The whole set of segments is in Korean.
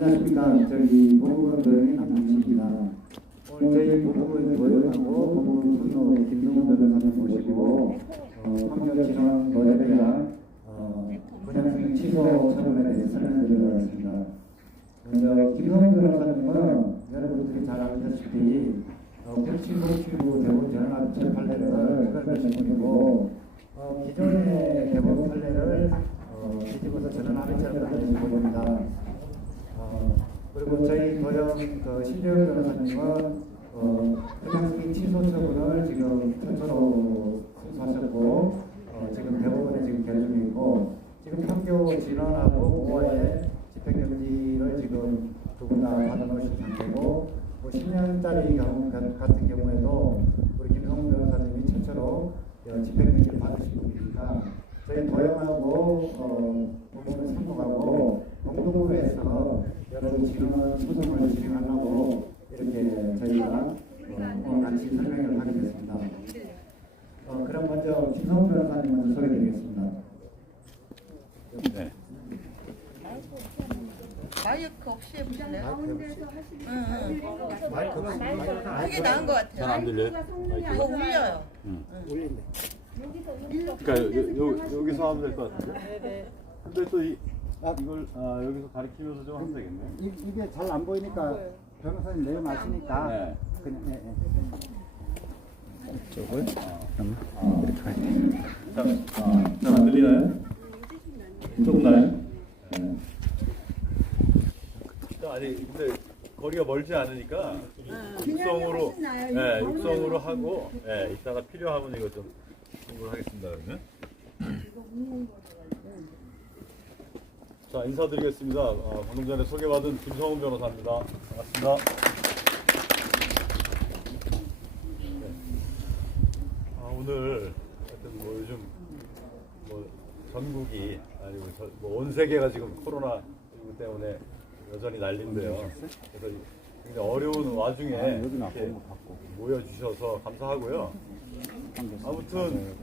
안녕하십니까. 저희 법무부 도영의 남준식입니다. 오늘 저희 법무부 도영하고 법무부 분노 김성훈 변호사님 모시고 판결 진행 거래에 대한 분양승인 취소 처분에 대해 설명드리도록 하겠습니다. 먼저 김성훈 변호사님은 여러분들이 잘 아시다시피 87부 대법원 전환합의체 판례를 처벌하신 분이고 기존의 대법원 판례를 뒤집어서 전환합의체를 하신 분입니다. 그리고 저희 도영 신재영 변호사님은 분양승인 취소 처분을 지금 최초로 승소하셨고 지금 대법원에 지금 계류 중에 있고 지금 판교 진원하고 고와의 집행정지를 지금 두 분 다 받아놓으신 상태고 10년짜리 경우 같은 경우에도 우리 김성훈 변호사님이 최초로 집행정지를 받으신 분이니까 저희 도영하고 법원을 상봉하고 공동으로 해서 여러분 진원 소송을 진행하려고 이렇게 저희가 같이 설명을 하게 됐습니다. 그럼 먼저 김성훈 변호사님 먼저 소개드리겠습니다. 네. 마이크 없이 해보실래요? 가운데서 하시는 그게 나은 것 같아요. 잘 안 들려요? 더 울려요. 올린다. 그러니까 여기서 하면 될 것 같은데. 네네. 근데 또 이걸 여기서 가리키면서 좀 하면 되겠네. 이게 잘 안 보이니까 변호사님 내용 아시니까 네. 그냥 쪽을 잘 안 들리나요? 조금 나요? 네. 아니 근데 거리가 멀지 않으니까 육성으로 육성으로 하고 이따가 필요하면 이거 좀 공부를 하겠습니다. 그러면 자 인사드리겠습니다. 방금 전에 소개받은 김성훈 변호사입니다. 반갑습니다. 오늘 하여튼 뭐 요즘 뭐 전국이 아니고 뭐 온 세계가 지금 코로나 때문에 여전히 난리인데요. 그래서 굉장히 어려운 와중에 이렇게 모여주셔서 감사하고요. 아무튼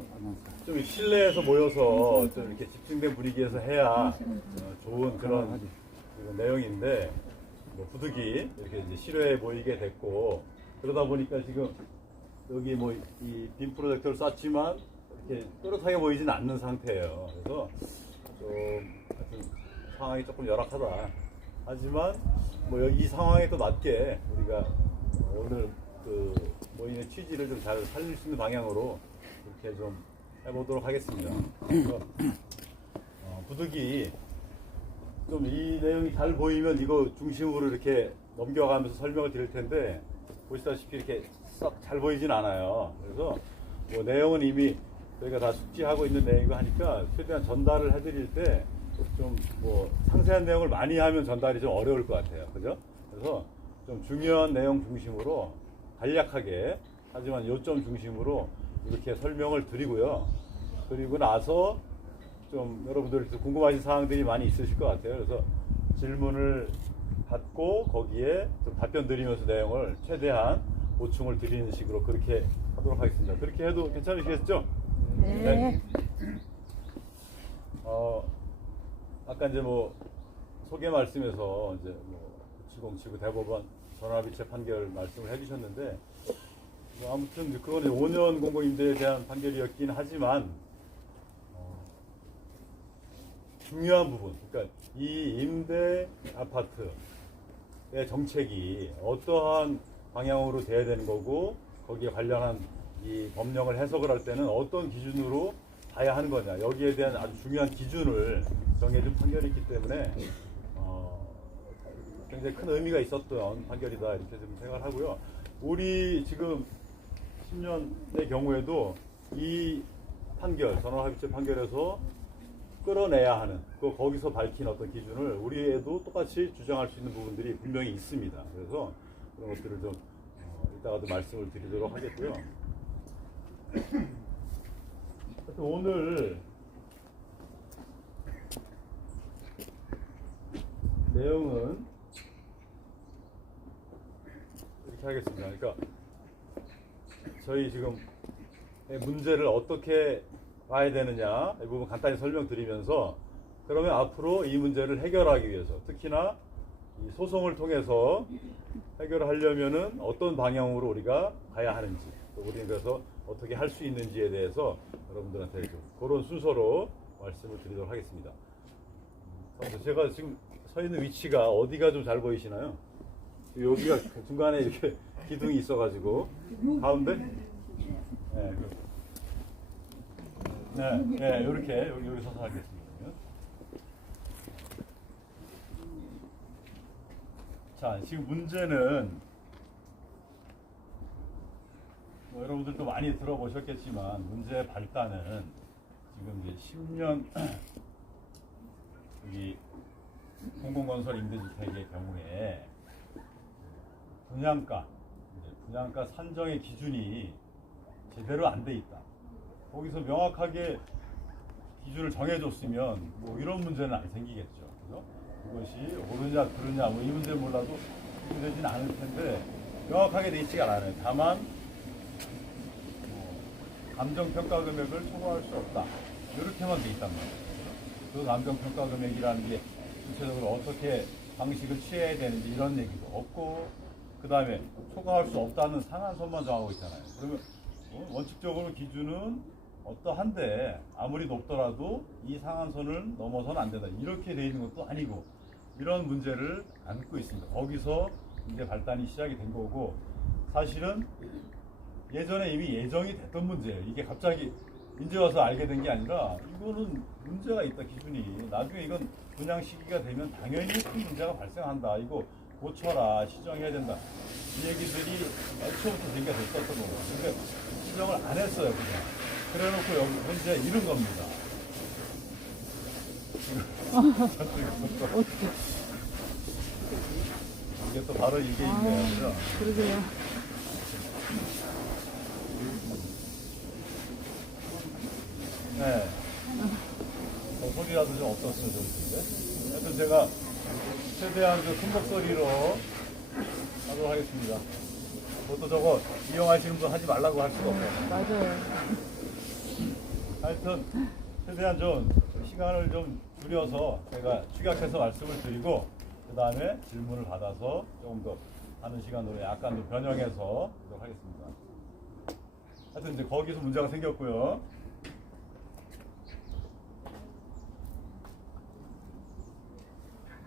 좀 실내에서 모여서 좀 이렇게 집중된 분위기에서 해야 좋은 그런 내용인데 뭐 부득이 이렇게 이제 실외에 모이게 됐고 그러다 보니까 지금 여기 뭐 이 빔 프로젝터를 쐈지만 이렇게 또렷하게 보이지는 않는 상태예요. 그래서 좀 하여튼 상황이 조금 열악하다. 하지만 뭐 이 상황에 또 맞게 우리가 오늘 그 모임의 취지를 좀 잘 살릴 수 있는 방향으로 이렇게 좀 해보도록 하겠습니다. 그래서 부득이 좀 이 내용이 잘 보이면 이거 중심으로 이렇게 넘겨가면서 설명을 드릴 텐데 보시다시피 이렇게 썩 잘 보이진 않아요. 그래서 뭐 내용은 이미 저희가 다 숙지하고 있는 내용이고 하니까 최대한 전달을 해드릴 때 좀 뭐 상세한 내용을 많이 하면 전달이 좀 어려울 것 같아요. 그죠? 그래서 좀 중요한 내용 중심으로 간략하게 하지만 요점 중심으로 이렇게 설명을 드리고요. 그리고 나서 좀 여러분들 궁금하신 사항들이 많이 있으실 것 같아요. 그래서 질문을 받고 거기에 좀 답변 드리면서 내용을 최대한 보충을 드리는 식으로 그렇게 하도록 하겠습니다. 그렇게 해도 괜찮으시겠죠? 네. 아까 이제 뭐 소개 말씀에서 이제 뭐 9079 대법원 전환합의체 판결 말씀을 해주셨는데 뭐 아무튼 그거는 5년 공공임대에 대한 판결이었긴 하지만 중요한 부분, 그러니까 이 임대 아파트의 정책이 어떠한 방향으로 돼야 되는 거고 거기에 관련한 이 법령을 해석을 할 때는 어떤 기준으로 봐야 하는 거냐 여기에 대한 아주 중요한 기준을 정해준 판결이기 때문에 굉장히 큰 의미가 있었던 판결이다 이렇게 좀 생각을 하고요. 우리 지금 10년의 경우에도 이 판결 전환합의체 판결에서 끌어내야 하는 거기서 밝힌 어떤 기준을 우리에도 똑같이 주장할 수 있는 부분들이 분명히 있습니다. 그래서 그런 것들을 좀 이따가도 말씀을 드리도록 하겠고요. 오늘 내용은 이렇게 하겠습니다. 그러니까 저희 지금 문제를 어떻게 봐야 되느냐 이 부분 간단히 설명드리면서 그러면 앞으로 이 문제를 해결하기 위해서 특히나 이 소송을 통해서 해결하려면은 어떤 방향으로 우리가 가야 하는지, 또 우리는 그래서 어떻게 할 수 있는지에 대해서 여러분들한테 좀 그런 순서로 말씀을 드리도록 하겠습니다. 그래서 제가 지금 서 있는 위치가 어디가 좀 잘 보이시나요? 여기가 중간에 이렇게 기둥이 있어가지고 가운데? 네, 네, 이렇게 여기 서서 하겠습니다. 자, 지금 문제는 뭐 여러분들도 많이 들어보셨겠지만 문제의 발단은 지금 이제 10년 여기 공공건설 임대주택의 경우에 분양가 산정의 기준이 제대로 안 돼 있다. 거기서 명확하게 기준을 정해줬으면 뭐 이런 문제는 안 생기겠죠. 그죠? 그것이 옳으냐 그르냐 뭐 이 문제는 몰라도 되진 않을 텐데 명확하게 돼 있지가 않아요. 다만 감정평가 금액을 초과할 수 없다. 이렇게만 돼 있단 말이에요. 그 감정평가 금액이라는 게 구체적으로 어떻게 방식을 취해야 되는지 이런 얘기도 없고, 그 다음에 초과할 수 없다는 상한선만 정하고 있잖아요. 그러면 원칙적으로 기준은 어떠한데 아무리 높더라도 이 상한선을 넘어서는 안 된다. 이렇게 돼 있는 것도 아니고 이런 문제를 안고 있습니다. 거기서 이제 발단이 시작이 된 거고, 사실은 예전에 이미 예정이 됐던 문제예요. 이게 갑자기 이제 와서 알게 된 게 아니라 이거는 문제가 있다, 기준이. 나중에 이건 분양 시기가 되면 당연히 큰 문제가 발생한다. 이거 고쳐라, 시정해야 된다. 이 얘기들이 애초부터 얘기가 됐었던 거고. 근데 시정을 안 했어요, 그냥. 그래 놓고 여기 현재 이런 겁니다. 이게 또 바로 이게 있네요. 그죠? 그러게요. 네. 소리라도 좀 없었으면 좋겠는데. 하여튼 제가 최대한 그 큰 목소리로 하도록 하겠습니다. 그것도 저거 이용하시는 분 하지 말라고 할 수가 없어요. 맞아요. 하여튼 최대한 좀 시간을 좀 줄여서 제가 축약해서 말씀을 드리고, 그 다음에 질문을 받아서 조금 더 하는 시간으로 약간 좀 변형해서 하도록 하겠습니다. 하여튼 이제 거기서 문제가 생겼고요.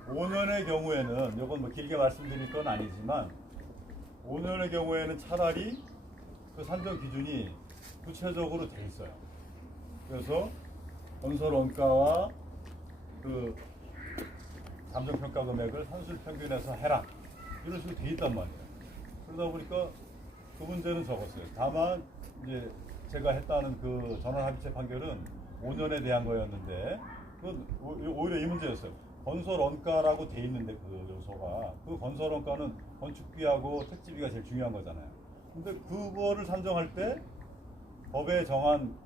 5년의 경우에는, 이건 뭐 길게 말씀드릴 건 아니지만 5년의 경우에는 차라리 그 산정 기준이 구체적으로 돼 있어요. 그래서 건설 원가와 그 감정평가 금액을 산술 평균해서 해라, 이런 식으로 돼 있단 말이에요. 그러다 보니까 그 문제는 적었어요. 다만 이제 제가 했다는 그 전원합의체 판결은 5년에 대한 거였는데, 그건 오히려 이 문제였어요. 건설 원가라고 돼 있는데 그 요소가, 그 건설 원가는 건축비하고 택지비가 제일 중요한 거잖아요. 근데 그거를 산정할 때 법에 정한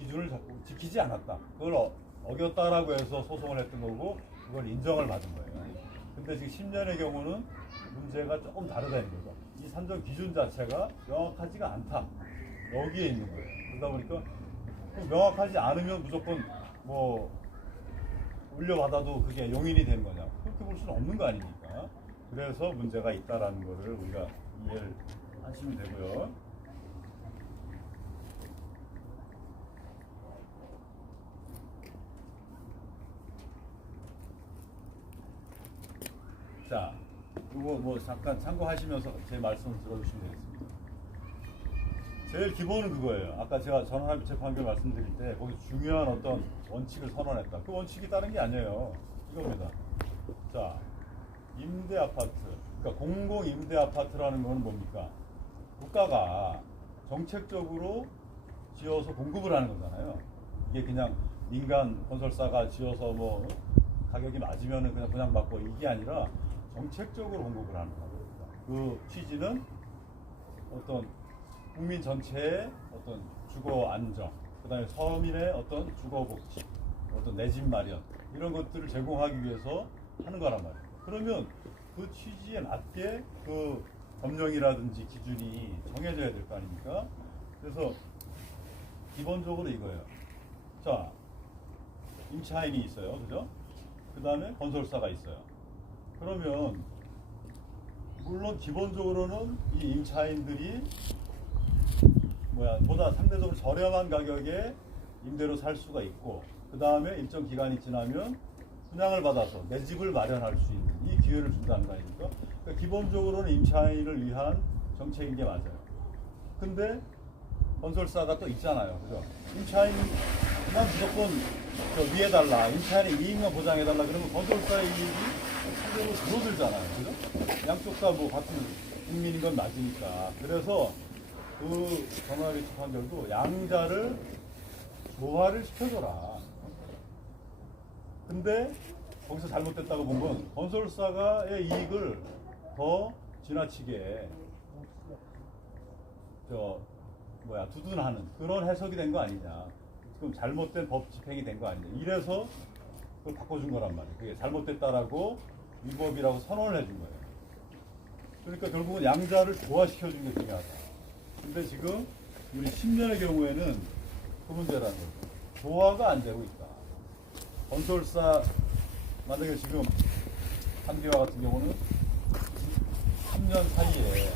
기준을 지키지 않았다. 그걸 어겼다라고 해서 소송을 했던 거고, 그걸 인정을 받은 거예요. 근데 지금 10년의 경우는 문제가 조금 다르다는 거죠. 이 산정 기준 자체가 명확하지가 않다. 여기에 있는 거예요. 그러다 보니까 명확하지 않으면 무조건 뭐 물려받아도 그게 용인이 되는 거냐, 그렇게 볼 수는 없는 거 아닙니까? 그래서 문제가 있다라는 거를 우리가 이해를 하시면 되고요. 자, 이거 뭐 잠깐 참고하시면서 제 말씀을 들어주시면 되겠습니다. 제일 기본은 그거예요. 아까 제가 전원합의체 판결 말씀드릴 때 거기 중요한 어떤 원칙을 선언했다. 그 원칙이 다른 게 아니에요. 이겁니다. 자, 임대 아파트, 그러니까 공공 임대 아파트라는 건 뭡니까? 국가가 정책적으로 지어서 공급을 하는 거잖아요. 이게 그냥 민간 건설사가 지어서 뭐 가격이 맞으면은 그냥 분양받고, 이게 아니라 정책적으로 공급을 하는 겁니다. 그 취지는 어떤 국민 전체의 어떤 주거 안정, 그 다음에 서민의 어떤 주거 복지, 어떤 내 집 마련, 이런 것들을 제공하기 위해서 하는 거란 말이에요. 그러면 그 취지에 맞게 그 법령이라든지 기준이 정해져야 될 거 아닙니까? 그래서 기본적으로 이거예요. 자, 임차인이 있어요. 그죠? 그 다음에 건설사가 있어요. 그러면 물론 기본적으로는 이 임차인들이 보다 상대적으로 저렴한 가격에 임대로 살 수가 있고, 그 다음에 일정 기간이 지나면 분양을 받아서 내 집을 마련할 수 있는 이 기회를 준다는 거 아닙니까? 그러니까 기본적으로는 임차인을 위한 정책인 게 맞아요. 근데 건설사가 또 있잖아요. 그죠? 임차인만 무조건 위에 달라, 임차인의 이익만 보장해달라 그러면 건설사의 이익이 상대로 줄어들잖아요. 그죠? 양쪽 다 뭐 같은 국민인 건 맞으니까. 그래서 그 전화리치 판결도 양자를 조화를 시켜줘라. 근데 거기서 잘못됐다고 본 건 건설사가의 이익을 더 지나치게 두둔하는 그런 해석이 된 거 아니냐. 지금 잘못된 법 집행이 된 거 아니냐. 이래서 그걸 바꿔준 거란 말이에요. 그게 잘못됐다라고 위법이라고 선언을 해준 거예요. 그러니까 결국은 양자를 조화시켜준 게 중요하다. 근데 지금 우리 10년의 경우에는 그 문제라는 거죠. 조화가 안 되고 있다. 건설사 만약에 지금 한기와 같은 경우는 3년 사이에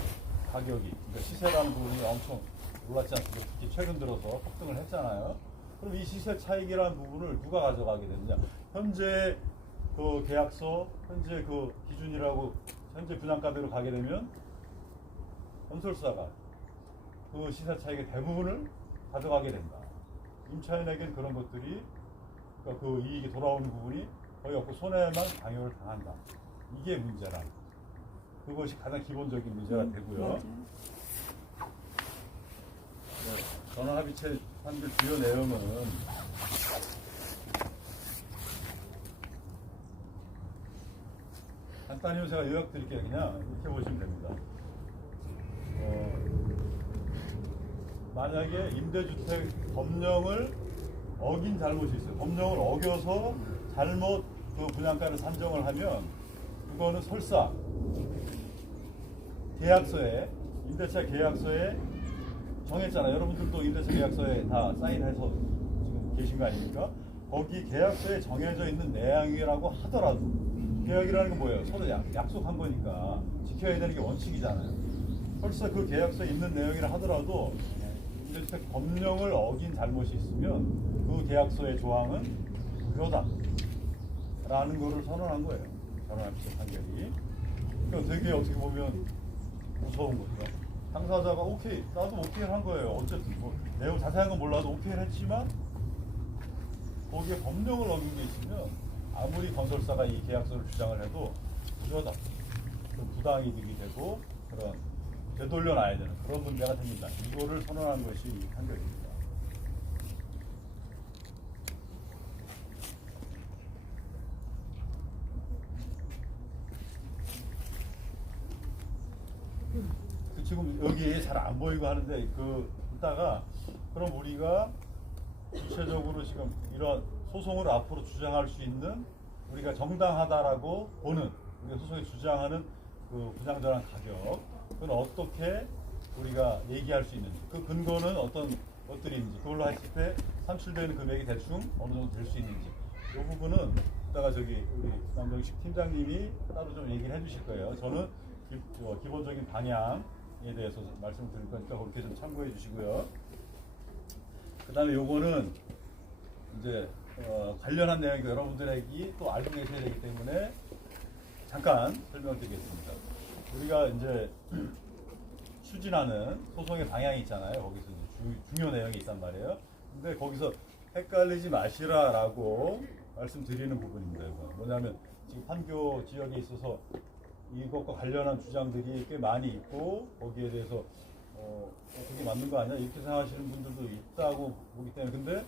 가격이, 그러니까 시세라는 부분이 엄청 올랐지 않습니까? 특히 최근 들어서 폭등을 했잖아요. 그럼 이 시세 차익이라는 부분을 누가 가져가게 되느냐? 현재 그 계약서, 현재 그 기준이라고 현재 분양가대로 가게 되면 건설사가 그 시세 차익의 대부분을 가져가게 된다. 임차인에겐 그런 것들이, 그러니까 그 이익이 돌아오는 부분이 거의 없고 손해만 강요를 당한다. 이게 문제라. 그것이 가장 기본적인 문제가 되고요. 전원합의체 판결 주요 내용은 간단히 제가 요약 드릴게요. 그냥 이렇게 보시면 됩니다. 만약에 임대주택 법령을 어긴 잘못이 있어요. 법령을 어겨서 잘못 그 분양가를 산정을 하면 그거는 설사 계약서에, 임대차 계약서에 정했잖아요. 여러분들도 임대차 계약서에 다 사인해서 지금 계신 거 아닙니까? 거기 계약서에 정해져 있는 내용이라고 하더라도, 계약이라는 건 뭐예요? 서로 약속한 거니까 지켜야 되는 게 원칙이잖아요. 설사 그 계약서에 있는 내용이라 하더라도 임대주택 법령을 어긴 잘못이 있으면 그 계약서의 조항은 무효다 라는 거를 선언한 거예요. 전원합의체 판결이. 그러니까 되게 어떻게 보면 무서운 거죠. 당사자가 오케이, 나도 오케이를 한 거예요. 어쨌든 뭐 내용 자세한 건 몰라도 오케이를 했지만 거기에 법령을 어긴 게 있으면 아무리 건설사가 이 계약서를 주장을 해도 무효다. 그 부당이득이 되고 그런 되돌려놔야 되는 그런 문제가 생긴다. 이거를 선언한 것이 이 판결입니다. 지금 여기 잘 안 보이고 하는데 이따가 그럼 우리가 구체적으로 지금 이런 소송을 앞으로 주장할 수 있는, 우리가 정당하다라고 보는, 우리가 소송에 주장하는 그 분양전환 가격, 그건 어떻게 우리가 얘기할 수 있는지, 그 근거는 어떤 것들이 있는지, 그걸로 했을 때 산출되는 금액이 대충 어느 정도 될 수 있는지, 이 부분은 이따가 우리 남정식 팀장님이 따로 좀 얘기를 해주실 거예요. 저는 기본적인 방향에 대해서 말씀을 드릴 거니까 그렇게 좀 참고해 주시고요. 그 다음에 요거는 이제 관련한 내용이 여러분들에게 또 알고 계셔야 되기 때문에 잠깐 설명드리겠습니다. 우리가 이제 추진하는 소송의 방향이 있잖아요. 거기서 이제 중요 내용이 있단 말이에요. 근데 거기서 헷갈리지 마시라라고 말씀드리는 부분입니다. 이건 뭐냐면 지금 판교 지역에 있어서 이것과 관련한 주장들이 꽤 많이 있고 거기에 대해서 그게 맞는 거 아니야? 이렇게 생각하시는 분들도 있다고 보기 때문에, 근데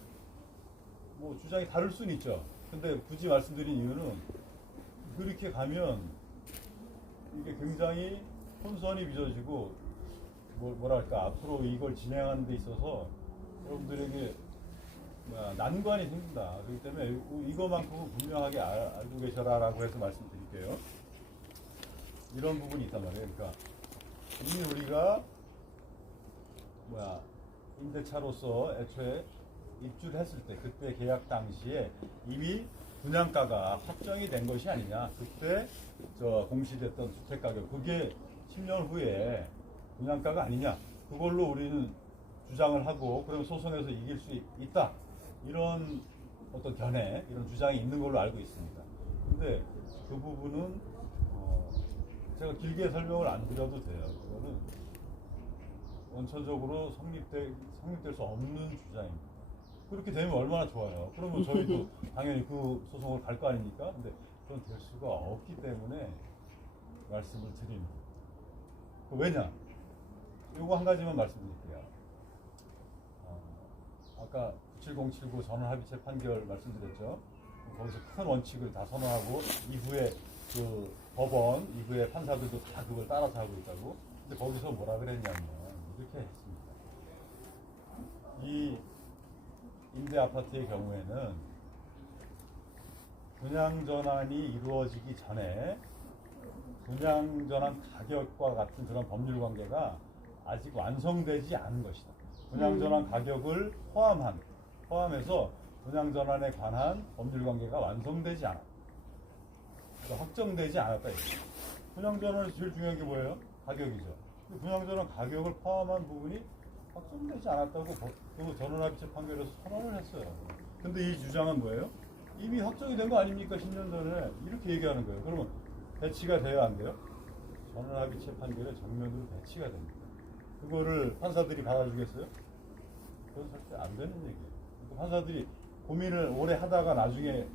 뭐 주장이 다를 수는 있죠. 근데 굳이 말씀드린 이유는 그렇게 가면 이게 굉장히 혼선이 빚어지고 뭐랄까 앞으로 이걸 진행하는 데 있어서 여러분들에게 난관이 생긴다. 그렇기 때문에 이거만큼은 분명하게 알고 계셔라라고 해서 말씀드릴게요. 이런 부분이 있단 말이에요. 그러니까 이미 우리가 임대차로서 애초에 입주를 했을 때, 그때 계약 당시에 이미 분양가가 확정이 된 것이 아니냐. 그때 저 공시됐던 주택 가격 그게 10년 후에 분양가가 아니냐. 그걸로 우리는 주장을 하고 그러면 소송에서 이길 수 있다. 이런 어떤 견해, 이런 주장이 있는 걸로 알고 있습니다. 근데 그 부분은 제가 길게 설명을 안 드려도 돼요. 그거는 원천적으로 성립될 수 없는 주장입니다. 그렇게 되면 얼마나 좋아요. 그러면 저희도 당연히 그 소송을 갈 거 아닙니까? 근데 그건 될 수가 없기 때문에 말씀을 드립니다. 왜냐? 요거 한 가지만 말씀드릴게요. 아까 97079 전원합의체 판결 말씀드렸죠. 거기서 큰 원칙을 다 선언하고 이후에 그 법원, 이후에 판사들도 다 그걸 따라서 하고 있다고. 근데 거기서 뭐라 그랬냐면 이렇게 했습니다. 이 임대 아파트의 경우에는 분양 전환이 이루어지기 전에 분양 전환 가격과 같은 그런 법률 관계가 아직 완성되지 않은 것이다. 분양 전환 가격을 포함해서 분양 전환에 관한 법률 관계가 완성되지 않았다. 그러니까 확정되지 않았다. 분양 전환에서 제일 중요한 게 뭐예요? 가격이죠. 분양 전환 가격을 포함한 부분이 확정되지 않았다고 그 전원합의체 판결에서 선언을 했어요. 근데 이 주장은 뭐예요? 이미 확정이 된 거 아닙니까? 10년 전에 이렇게 얘기하는 거예요. 그러면 배치가 돼요, 안 돼요? 전원합의체 판결에 정면으로 배치가 됩니다. 그거를 판사들이 받아주겠어요? 그건 절대 안 되는 얘기예요. 그러니까 판사들이 고민을 오래 하다가 나중에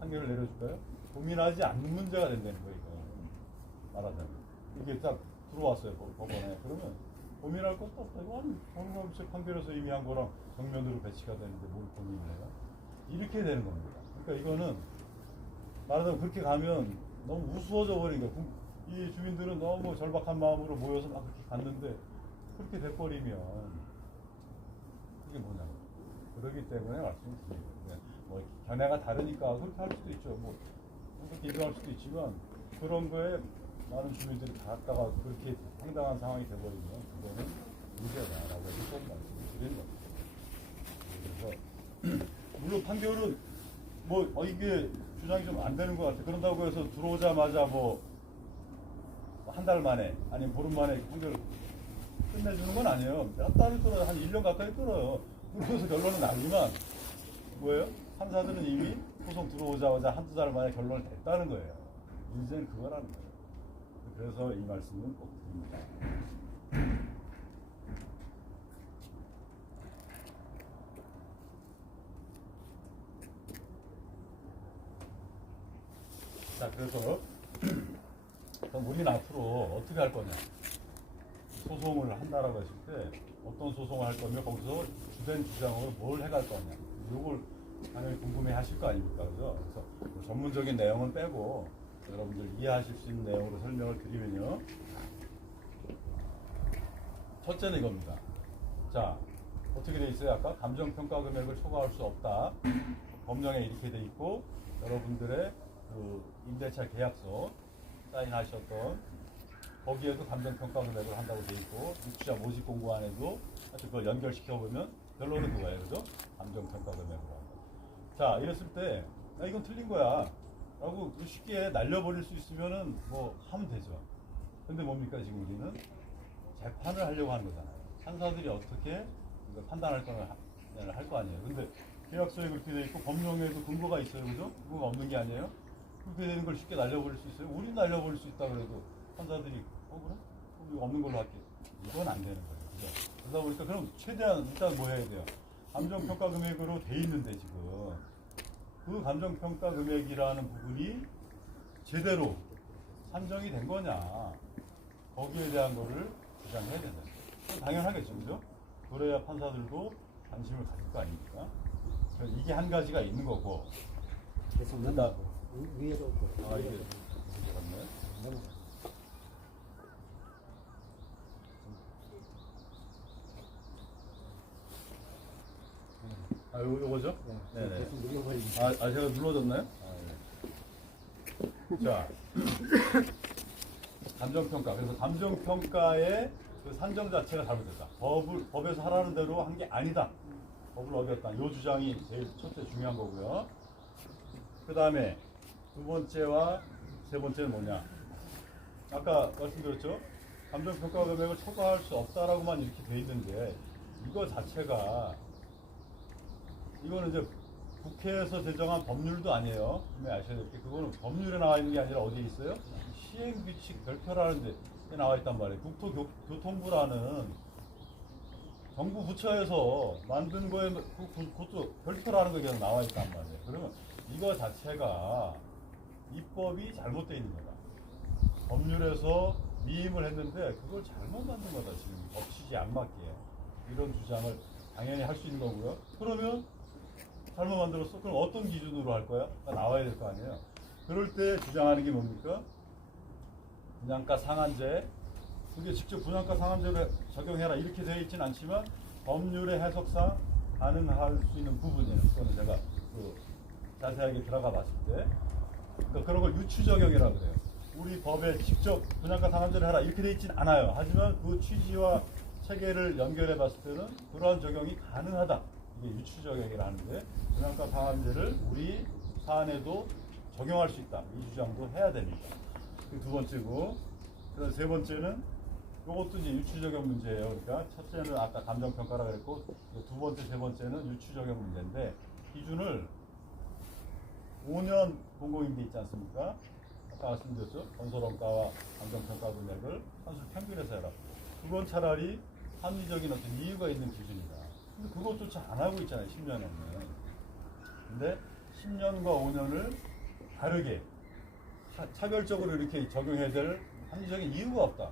판결을 내려줄까요? 고민하지 않는 문제가 된다는 거예요. 이거 말하자면 이게 딱 들어왔어요, 법원에. 그러면 고민할 것도 없다. 이거 아니, 전원합의체 판결에서 이미 한 거랑 정면으로 배치가 되는데 뭘 고민해요? 이렇게 되는 겁니다. 그러니까 이거는 말하자면 그렇게 가면 너무 우스워져 버린 거예요. 이 주민들은 너무 절박한 마음으로 모여서 막 그렇게 갔는데 그렇게 돼버리면 이게 뭐냐고. 그러기 때문에 말씀드립니다. 뭐 견해가 다르니까 그렇게 할 수도 있죠. 뭐 그렇게 인정할 수도 있지만 그런 거에 많은 주민들이 다 갔다가 그렇게 황당한 상황이 돼버리면 그거는 문제다라고 해서 꼭 말씀을 드리는 겁니다. 그래서 물론 판결은 뭐 이게 주장이 좀 안 되는 것 같아. 그런다고 해서 들어오자마자 뭐 한 달 만에 아니면 보름 만에 판결 끝내주는 건 아니에요. 몇 달이 끌어요. 한 1년 가까이 끌어요. 그래서 결론은 나지만 뭐예요? 판사들은 이미 소송 들어오자마자 한두 달 만에 결론을 냈다는 거예요. 문제는 그거라는 거예요. 그래서 이 말씀은 꼭 드립니다. 자, 그래서 그럼 우리는 앞으로 어떻게 할 거냐? 소송을 한다라고 했을 때 어떤 소송을 할 거며 거기서 주된 주장으로 뭘 해갈 거냐? 이걸 당연히 궁금해 하실 거 아닙니까? 그죠? 그래서 뭐 전문적인 내용은 빼고 여러분들 이해하실 수 있는 내용으로 설명을 드리면요. 첫째는 이겁니다. 자, 어떻게 돼 있어요? 아까 감정평가 금액을 초과할 수 없다. 법령에 이렇게 돼 있고 여러분들의 그 임대차 계약서 사인하셨던 거기에도 감정평가 금액을 한다고 돼 있고 입주자 모집 공고안에도 그걸 연결시켜보면 결론은 그거예요. 그죠? 감정평가 금액으로 한다. 자, 이랬을 때 이건 틀린 거야 라고 쉽게 날려버릴 수 있으면은 뭐 하면 되죠. 근데 뭡니까 지금 우리는 재판을 하려고 하는 거잖아요. 판사들이 어떻게 판단할 거는 할 거 아니에요. 근데 계약서에 그렇게 돼 있고 법령에도 근거가 있어요. 그죠? 근거가 없는 게 아니에요. 그렇게 되는 걸 쉽게 날려버릴 수 있어요. 우린 날려버릴 수 있다 그래도 판사들이 그래? 그럼 이거 없는 걸로 할게. 이건 안 되는 거예요. 그죠? 그러다 보니까 그럼 최대한 일단 뭐 해야 돼요? 감정평가 금액으로 돼 있는데 지금 그 감정평가 금액이라는 부분이 제대로 산정이 된 거냐 거기에 대한 거를 주장해야 된다. 당연하겠죠. 그죠? 그래야 판사들도 관심을 가질 거 아닙니까? 그래서 이게 한 가지가 있는 거고 계속 위에로 아 이게 맞네. 아 요거죠? 네네. 계속 눌러버리고 아 제가 눌러줬나요? 네. 자 감정평가. 그래서 감정평가의 그 산정 자체가 잘못됐다. 법에서 하라는 대로 한 게 아니다. 법을 어겼다. 이 주장이 제일 첫째 중요한 거고요. 그 다음에 두 번째와 세 번째는 뭐냐? 아까 말씀드렸죠? 감정평가 금액을 초과할 수 없다라고만 이렇게 돼 있는데 이거 자체가 이거는 이제 국회에서 제정한 법률도 아니에요. 분명히 아셔야 될 게 그거는 법률에 나와 있는 게 아니라 어디에 있어요? 시행규칙 별표라는 데 나와 있단 말이에요. 국토교통부라는 정부 부처에서 만든 거에 그것도 별표라는 게 그냥 나와 있단 말이에요. 그러면 이거 자체가 입법이 잘못되어 있는 거다. 법률에서 미임을 했는데 그걸 잘못 만든 거다. 지금 법 취지에 안 맞게 이런 주장을 당연히 할 수 있는 거고요. 그러면 잘못 만들었어? 그럼 어떤 기준으로 할 거야? 나와야 될 거 아니에요. 그럴 때 주장하는 게 뭡니까? 분양가 상한제. 그게 직접 분양가 상한제를 적용해라 이렇게 되어 있지는 않지만 법률의 해석상 가능할 수 있는 부분이에요. 그거는 제가 자세하게 들어가 봤을 때 그러니까 그런 걸 유추 적용이라고 그래요. 우리 법에 직접 분양가 상한제를 하라 이렇게 되어 있지는 않아요. 하지만 그 취지와 체계를 연결해 봤을 때는 그러한 적용이 가능하다. 이게 유추 적용이라 하는데 분양가 상한제를 우리 사안에도 적용할 수 있다. 이 주장도 해야 됩니다. 그 두 번째고, 그다음 세 번째는 이것도 이제 유추 적용 문제예요. 그러니까 첫째는 아까 감정 평가라 그랬고 두 번째, 세 번째는 유추 적용 문제인데 기준을 5년 공공임대 있지 않습니까? 아까 말씀드렸죠. 건설원가와 감정 평가 금액을 한술 평균해서 해라. 그건 차라리 합리적인 어떤 이유가 있는 기준이다. 근데 그것조차 안 하고 있잖아요. 10년에는. 근데 10년과 5년을 다르게 차별적으로 이렇게 적용해야 될 합리적인 이유가 없다.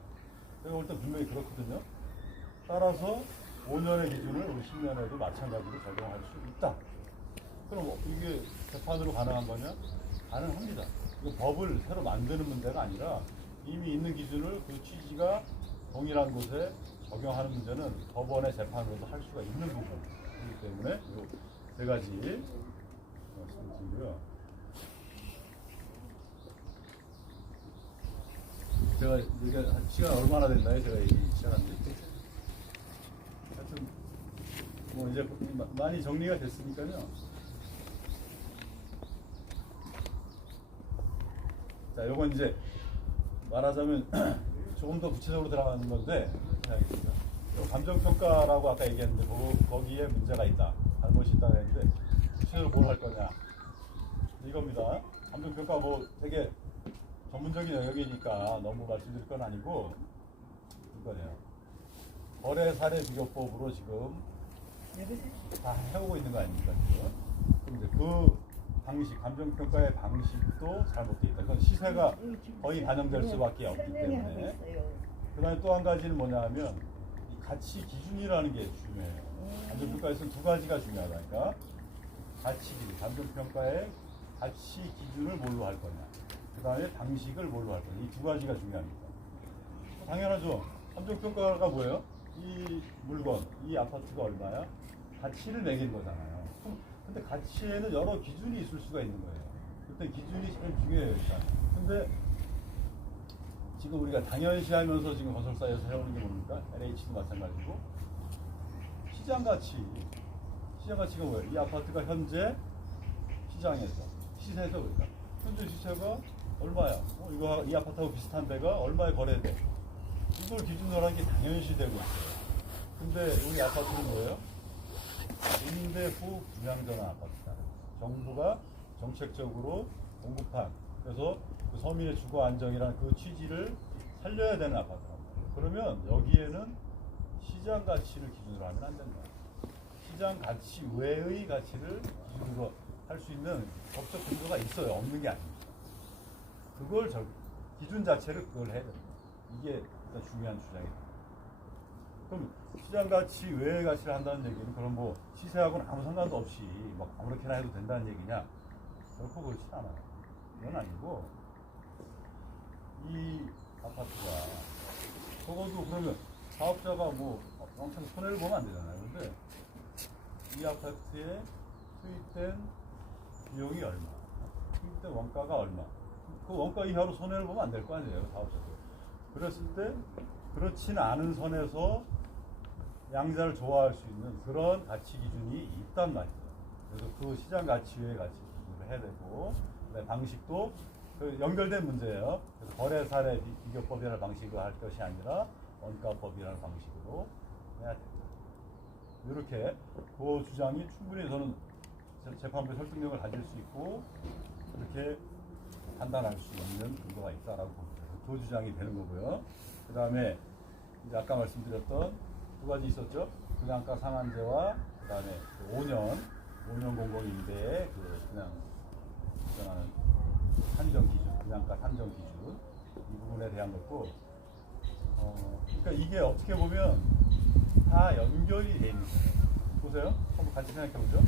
제가 볼 때 분명히 그렇거든요. 따라서 5년의 기준을 우리 10년에도 마찬가지로 적용할 수 있다. 그럼 이게 재판으로 가능한 거냐? 가능합니다. 이거 법을 새로 만드는 문제가 아니라 이미 있는 기준을 그 취지가 동일한 곳에 적용하는 문제는 법원의 재판으로도 할 수가 있는 부분이기 때문에 이 세 가지 말씀드리고요. 제가 이게 시간 얼마나 됐나요? 제가 이 시작한 지. 하여튼 뭐 이제 많이 정리가 됐으니까요. 자, 요건 이제 말하자면 조금 더 구체적으로 들어가는 건데, 감정평가라고 아까 얘기했는데, 거기에 문제가 있다, 잘못이 있다 했는데, 구체적으로 뭘 할 거냐? 이겁니다. 감정평가 뭐 되게 전문적인 영역이니까 너무 말씀드릴 건 아니고, 이거네요. 거래사례비교법으로 지금 다 해오고 있는 거 아닙니까? 지금? 그럼 이제 그 방식, 감정평가의 방식도 잘못되어 있다. 그건 시세가 거의 반영될 수밖에 없기 때문에. 그 다음에 또 한 가지는 뭐냐 하면 이 가치 기준이라는 게 중요해요. 감정평가에서는 두 가지가 중요하다. 그러니까 가치 기준, 감정평가의 가치 기준을 뭘로 할 거냐. 그 다음에 방식을 뭘로 할 거냐. 이 두 가지가 중요합니다. 당연하죠. 감정평가가 뭐예요? 이 물건, 이 아파트가 얼마야? 가치를 매긴 거잖아요. 근데 가치에는 여러 기준이 있을 수가 있는 거예요. 그때 기준이 제일 중요해요, 일단. 근데 지금 우리가 당연시하면서 지금 건설사에서 해오는 게 뭡니까? LH도 마찬가지고 시장 가치가 뭐예요? 이 아파트가 현재 시장에서 시세에서 그러니까 현재 시세가 얼마야? 이거 이 아파트하고 비슷한 데가 얼마에 거래돼? 이걸 기준으로 하는 게 당연시되고 있어요. 근데 우리 아파트는 뭐예요? 임대 후 분양전환 아파트다. 정부가 정책적으로 공급한, 그래서 그 서민의 주거 안정이라는 그 취지를 살려야 되는 아파트란 말이에요. 그러면 여기에는 시장 가치를 기준으로 하면 안 된다. 시장 가치 외의 가치를 기준으로 할 수 있는 법적 근거가 있어요. 없는 게 아닙니다. 그걸 기준 자체를 그걸 해야 됩니다. 이게 일단 중요한 주장입니다. 그럼 시장 가치 외의 가치를 한다는 얘기는 그럼 뭐 시세하고는 아무 상관도 없이 막 아무렇게나 해도 된다는 얘기냐? 결코 그렇지 않아요. 그건 아니고 이 아파트가 적어도 그러면 사업자가 뭐 엄청 손해를 보면 안 되잖아요. 근데 이 아파트에 투입된 비용이 얼마, 투입된 원가가 얼마, 그 원가 이하로 손해를 보면 안 될 거 아니에요, 사업자도. 그랬을 때 그렇진 않은 선에서 양자를 조화할 수 있는 그런 가치 기준이 있단 말이죠. 그래서 그 시장 가치 외의 가치 기준을 해야 되고, 그다음에 방식도 그 연결된 문제예요. 그래서 거래 사례 비교법이라는 방식으로 할 것이 아니라 원가법이라는 방식으로 해야 됩니다. 이렇게 그 주장이 충분히 저는 재판부의 설득력을 가질 수 있고 그렇게 판단할 수 있는 근거가 있다라고 봅니다. 그 주장이 되는 거고요. 그 다음에 이제 아까 말씀드렸던 두 가지 있었죠. 분양가 상한제와 그 다음에 5년 공공임대의 그 그냥 주장하는 산정 기준, 분양가 산정 기준 이 부분에 대한 것도 그러니까 이게 어떻게 보면 다 연결이 돼 있는 거예요. 보세요. 한번 같이 생각해 보죠.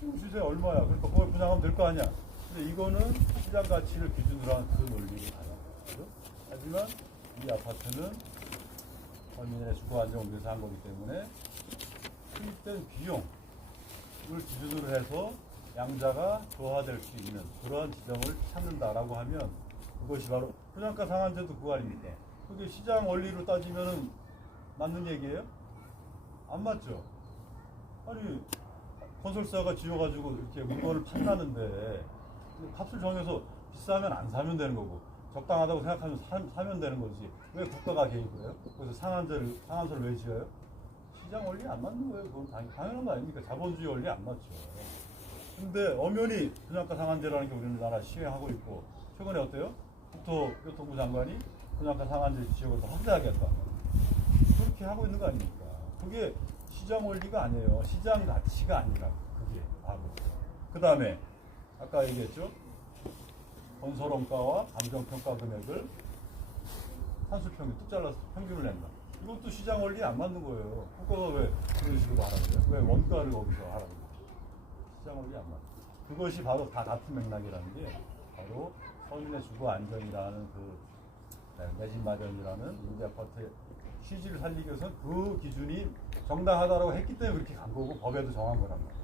지금 시세 얼마야? 그러니까 그걸 분양하면 될 거 아니야. 근데 이거는 시장 가치를 기준으로 한 그 논리를 가요. 그죠? 하지만 이 아파트는 서민의 주거 안정을 위해서 한 거기 때문에 투입된 비용을 기준으로 해서 양자가 조화될 수 있는 그러한 지점을 찾는다라고 하면 그것이 바로 분양가 상한제도 그거 아닙니까? 그게 시장 원리로 따지면은 맞는 얘기예요? 안 맞죠? 아니 건설사가 지어가지고 이렇게 물건을 판다는데 값을 정해서 비싸면 안 사면 되는 거고 적당하다고 생각하면 사면 되는 거지 왜 국가가 개입을 해요? 그래서 상한선을 왜 지어요? 시장 원리 안 맞는 거예요. 그건 당연한 거 아닙니까? 자본주의 원리 안 맞죠. 근데 엄연히 분양가 상한제라는 게 우리나라 시행하고 있고 최근에 어때요? 국토교통부 장관이 분양가 상한제 지역을 더 확대하겠다. 그렇게 하고 있는 거 아닙니까? 그게 시장 원리가 아니에요. 시장 가치가 아니라 그게 바로. 그 다음에 아까 얘기했죠. 건설원가와 감정평가 금액을 산술평균 뚝 잘라서 평균을 낸다. 이것도 시장 원리에 안 맞는 거예요. 국가가 왜 그런 식으로 하라고 그래요? 왜 원가를 거기서 하라고 그래요? 시장 원리에 안 맞는 거예요. 그것이 바로 다 같은 맥락이라는 게 바로 서민의 주거 안정이라는 그 매집 마련이라는 임대아파트의 취지를 살리기 위해서는 그 기준이 정당하다고 했기 때문에 그렇게 간 거고 법에도 정한 거란 말이에요.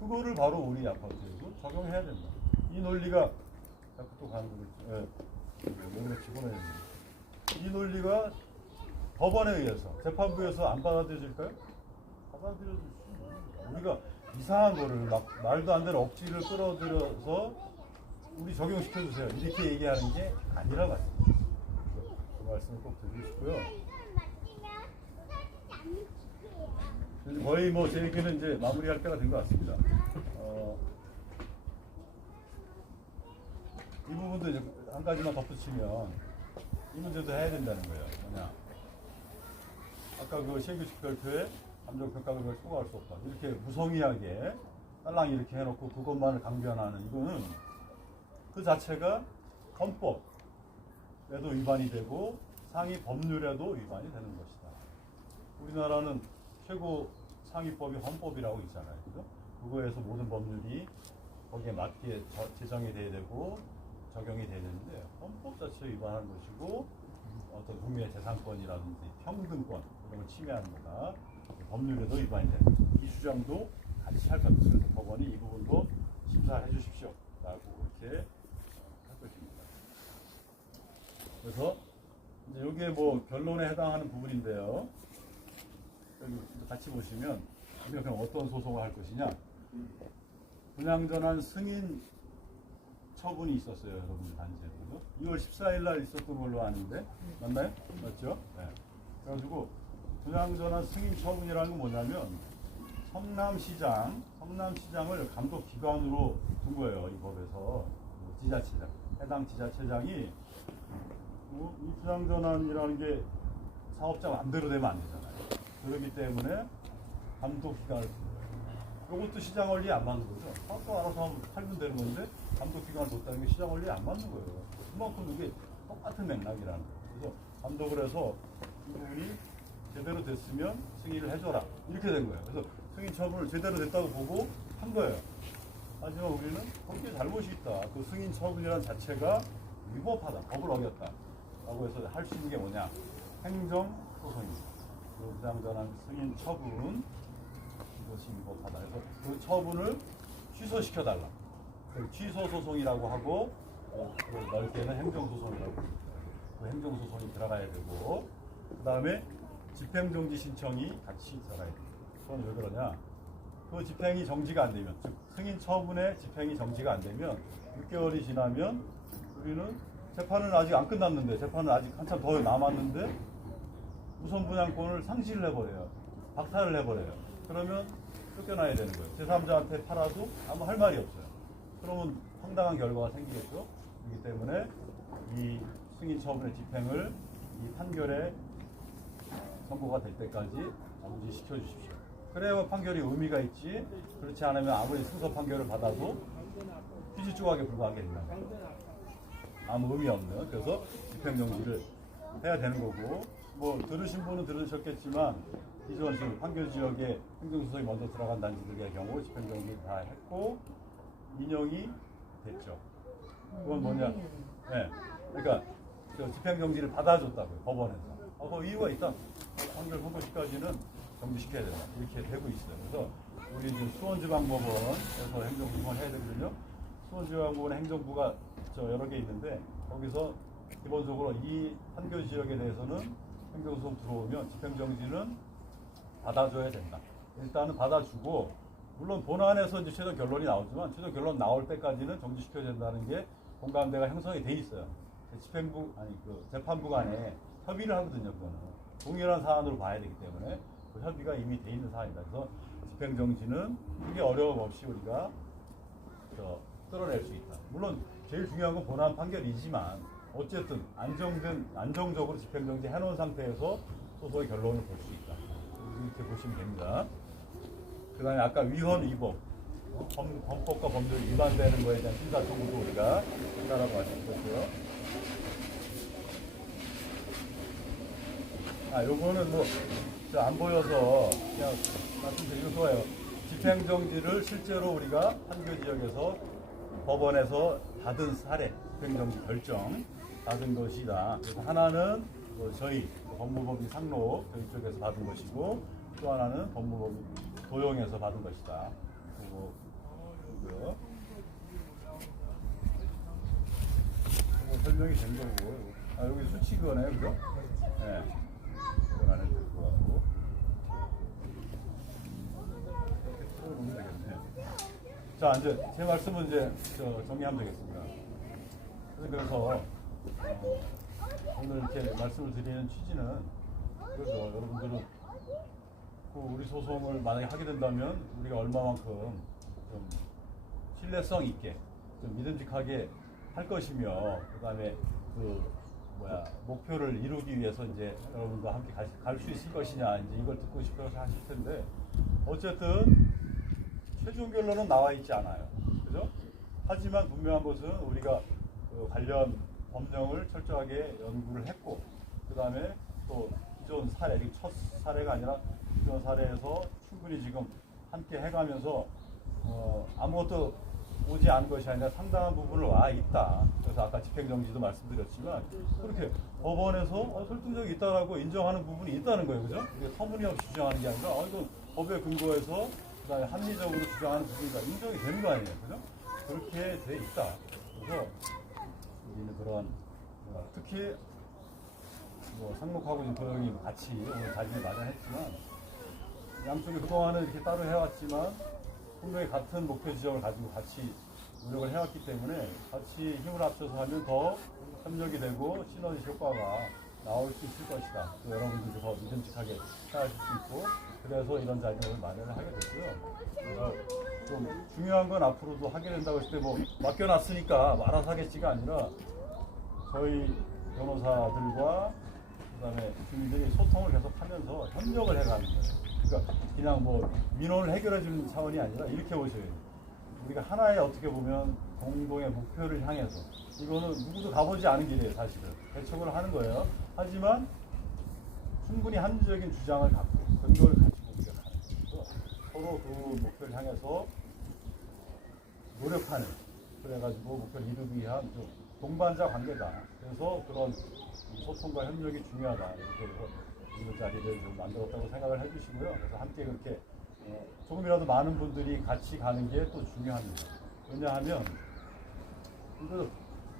그거를 바로 우리 아파트에도 적용해야 된다. 이 논리가 자꾸 또 가는 거겠죠. 예. 집어넣어야 됩니다. 이 논리가 법원에 의해서 재판부에서 안 받아들여질까요? 받아들여질 수 있는 우리가 이상한 거를 막 말도 안 되는 억지를 끌어들여서 우리 적용시켜주세요. 이렇게 얘기하는 게 아니라고 하죠. 그 말씀을 꼭 드리시고요. 거의 뭐 제 얘기는 이제 마무리할 때가 된 것 같습니다. 이 부분도 이제 한 가지만 덧붙이면 이 문제도 해야 된다는 거예요. 뭐냐? 아까 그 시행규칙 별표에 감정평가금을 초과할 수 없다. 이렇게 무성의하게 딸랑 이렇게 해놓고 그것만을 강변하는 이거는 그 자체가 헌법에도 위반이 되고 상위 법률에도 위반이 되는 것이다. 우리나라는 최고 상위법이 헌법이라고 있잖아요. 그죠? 그거에서 모든 법률이 거기에 맞게 제정이 돼야 되고 적용이 돼야 되는데 헌법 자체에 위반하는 것이고 어떤 국민의 재산권이라든지 평등권 이런 걸 침해하는 거다. 법률에도 위반이 되는 거죠. 이 주장도 같이 할 겁니다. 그래서 법원이 이 부분도 심사해 주십시오. 라고 그렇게 할 것입니다. 그래서 이제 여기에 뭐 결론에 해당하는 부분인데요. 여기 같이 보시면 우리가 그럼 어떤 소송을 할 것이냐. 분양전환 승인 처분이 있었어요. 여러분들 단지에. 2월 14일 날 있었던 걸로 아는데 맞나요? 맞죠? 네. 그래가지고 분양전환 승인 처분이라는 건 뭐냐면 성남시장을 감독기관으로 둔 거예요. 이 법에서 지자체장 해당 지자체장이 이 분양전환이라는 게 사업자 마음대로 되면 안 되잖아요. 그렇기 때문에 감독기관을 둔 거예요. 이것도 시장 원리에 안 맞는 거죠. 사업자 알아서 살면 되는 건데 감독기관을 뒀다는 게 시장 원리에 안 맞는 거예요. 그만큼 이게 똑같은 맥락이라는 거예요. 그래서 감독을 해서 이 부분이 제대로 됐으면 승인을 해줘라. 이렇게 된 거예요. 그래서 승인 처분을 제대로 됐다고 보고 한 거예요. 하지만 우리는 거기에 잘못이 있다. 그 승인 처분이라는 자체가 위법하다. 법을 어겼다. 라고 해서 할 수 있는 게 뭐냐. 행정소송입니다. 그 분양전환 승인 처분 이것이 위법하다. 그래서 그 처분을 취소시켜달라. 취소소송이라고 하고 넓게는 행정소송이라고 합니다. 그 행정소송이 들어가야 되고 그 다음에 집행정지 신청이 같이 들어가야 됩니다. 그건 왜 그러냐? 그 집행이 정지가 안 되면, 즉 승인 처분의 집행이 정지가 안 되면 6개월이 지나면 우리는 재판은 아직 안 끝났는데, 재판은 아직 한참 더 남았는데 우선 분양권을 상실을 해버려요. 박탈을 해버려요. 그러면 쫓겨나야 되는 거예요. 제3자한테 팔아도 아무 할 말이 없어요. 그러면 황당한 결과가 생기겠죠. 그렇기 때문에 이 승인 처분의 집행을 이 판결에 선고가 될 때까지 정지시켜 주십시오. 그래야 판결이 의미가 있지. 그렇지 않으면 아무리 승소 판결을 받아도 휴지 조각에 불과하게 된다. 아무 의미 없는. 그래서 집행정지를 해야 되는 거고, 뭐 들으신 분은 들으셨겠지만 이전 지금 판교 지역에 행정소송이 먼저 들어간 단지들의 경우 집행정지 다 했고 인용이 됐죠. 그건 뭐냐? 네. 그러니까 저 집행정지를 받아줬다고요, 법원에서. 그 이유가 있다. 판결 선고시까지는 정지시켜야 된다. 이렇게 되고 있어요. 그래서 우리 지금 수원지방법원에서 행정소송을 해야 되거든요. 수원지방법원 행정부가 저 여러 개 있는데 거기서 기본적으로 이 판교 지역에 대해서는 행정소송 들어오면 집행정지는 받아줘야 된다. 일단은 받아주고, 물론 본안에서 이제 최종 결론이 나오지만 최종 결론 나올 때까지는 정지시켜야 된다는 게 공감대가 형성이 돼 있어요. 집행부 그 재판부 간에 협의를 하거든요. 그거는 동일한 사안으로 봐야 되기 때문에 그 협의가 이미 돼 있는 사안이다. 그래서 집행정지는 크게 어려움 없이 우리가 끌어낼 수 있다. 물론 제일 중요한 건 본안 판결이지만 어쨌든 안정적으로 집행정지 해놓은 상태에서 소송의 결론을 볼 수 있다. 이렇게 보시면 됩니다. 그 다음에 아까 위헌 위법, 범법과 법률 위반되는 거에 대한 심사 청구도 우리가 한다라고 말씀드렸고요. 요거는 뭐 안 보여서 그냥 말씀드리고 좋아요. 집행정지를 실제로 우리가 판교 지역에서 법원에서 받은 사례, 집행정지 결정 받은 것이다. 그래서 하나는 뭐 저희 법무법인 상로 저희 쪽에서 받은 것이고, 또 하나는 법무법인 도용에서 받은 것이다. 그리고 이거 설명이 된 거고, 여기 수치거네요, 그죠? 네. 이건 안에 될 것 같고. 이렇게 풀어보면 되겠네요. 자, 이제 제 말씀은 이제 정리하면 되겠습니다. 그래서 오늘 이렇게 말씀을 드리는 취지는 그렇죠. 여러분들은 우리 소송을 만약에 하게 된다면 우리가 얼마만큼 좀 신뢰성 있게, 좀 믿음직하게 할 것이며, 그다음에 목표를 이루기 위해서 이제 여러분과 함께 갈 수 있을 것이냐, 이제 이걸 듣고 싶어서 하실 텐데, 어쨌든 최종 결론은 나와 있지 않아요. 그죠? 하지만 분명한 것은 우리가 관련 법령을 철저하게 연구를 했고, 그 다음에 또 기존 사례, 첫 사례가 아니라 기존 사례에서 충분히 지금 함께 해가면서 아무것도 오지 않은 것이 아니라 상당한 부분을 와 있다. 그래서 아까 집행정지도 말씀드렸지만 그렇게 법원에서 설득력이 있다라고 인정하는 부분이 있다는 거예요. 그죠? 이게 터무니없이 주장하는 게 아니라 이건 법에 근거해서 그다음에 합리적으로 주장하는 부분이다. 인정이 되는 거 아니에요. 그죠? 그렇게 돼 있다. 그래서 우리는 그런 특히 상록하고 도영이 같이 오늘 자리를 마련했지만 양쪽이 그동안은 이렇게 따로 해왔지만 분명히 같은 목표 지점을 가지고 같이 노력을 해왔기 때문에 같이 힘을 합쳐서 하면 더 협력이 되고 시너지 효과가 나올 수 있을 것이다. 또 여러분들도 더 믿음직하게 생각하실 수 있고, 그래서 이런 자리를 마련을 하게 됐고요. 그래서 좀 중요한 건 앞으로도 하게 된다고 했을 때 맡겨놨으니까 알아서 하겠지가 아니라 저희 변호사들과 그다음에 주민들이 소통을 계속하면서 협력을 해가는 거예요. 그러니까 그냥 민원을 해결해 주는 차원이 아니라 이렇게 보셔야 돼요. 우리가 하나의 어떻게 보면 공동의 목표를 향해서, 이거는 누구도 가보지 않은 길이에요. 사실은 개척을 하는 거예요. 하지만 충분히 합리적인 주장을 갖고 근거를 가지고 우리가 가는 거예요. 서로 그 목표를 향해서 노력하는, 그래가지고 목표를 이루기 위한 좀 동반자 관계다. 그래서 그런 소통과 협력이 중요하다. 이렇게 해서 이런 자리를 좀 만들었다고 생각을 해주시고요. 그래서 함께 그렇게 조금이라도 많은 분들이 같이 가는 게 또 중요합니다. 왜냐하면 이거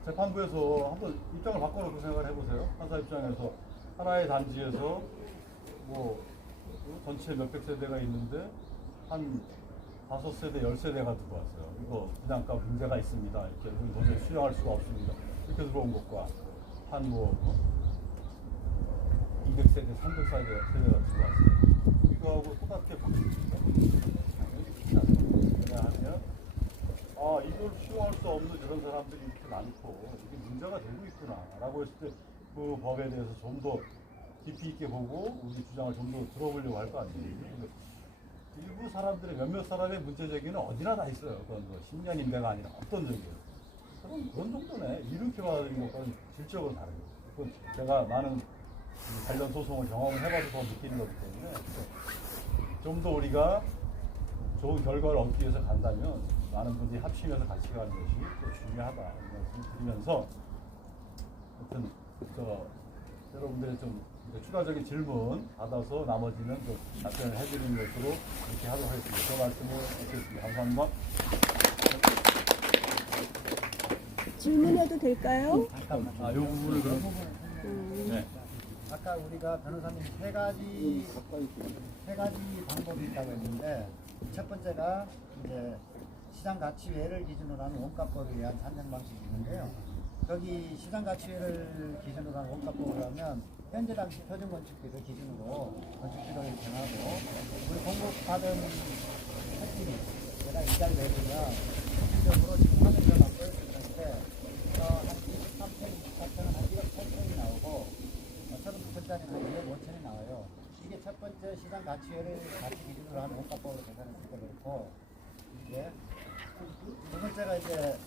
재판부에서 한번 입장을 바꿔놓고 생각을 해보세요. 판사 입장에서 하나의 단지에서 전체 몇백 세대가 있는데 한 5세대, 10세대가 들어왔어요. 이거 분양가 문제가 있습니다. 이렇게 우리 도저히 수용할 수가 없습니다. 이렇게 들어온 것과 한 200세대, 300세대가 들어왔어요. 이거하고 똑같게 바뀌었습니다. 왜냐하면 이걸 수용할 수 없는 이런 사람들이 이렇게 많고 이게 문제가 되고 있구나라고 했을 때 그 법에 대해서 좀 더 깊이 있게 보고 우리 주장을 좀 더 들어보려고 할 거 아니에요. 근데 일부 사람들의 몇몇 사람의 문제 제기는 어디나 다 있어요. 그건 뭐 10년 임대가 아니라 어떤 적이에요. 그런 정도네. 이렇게 받아들인 것과는 질적으로 다른 거예요. 그건 제가 많은 관련 소송을 경험을 해봐서 더 느끼는 거기 때문에 좀 더 우리가 좋은 결과를 얻기 위해서 간다면 많은 분들이 합심해서 같이 가는 것이 또 중요하다 이런 말씀을 드리면서 하여튼 여러분들의 좀 추가적인 질문 받아서 나머지는 좀 답변을 해드리는 것으로 이렇게 하도록 하겠습니다. 저 말씀을 드리겠습니다. 감사합니다. 질문해도 될까요? 이 부분을 그럼 네. 아까 우리가 변호사님 세 가지 방법이 있다고 했는데 첫 번째가 이제 시장 가치회를 기준으로 하는 원가법에 의한 산정 방식이 있는데요. 거기 시장 가치회를 기준으로 하는 원가법을 하면 현재 당시 표준 건축비를 기준으로 건축비를 정하고 우리 공급받은 혜택이 내가 이자를 내주면 실질적으로 지금 화면을 안 보여주는데 한 23천, 24천은 한 1억 8천이 나오고 39%짜리는 한 2억 5천이 나와요. 이게 첫 번째 시장 가치회를 가치 기준으로 하는 원가법으로 계산했을 때 그렇고 이게 두 번째가 이제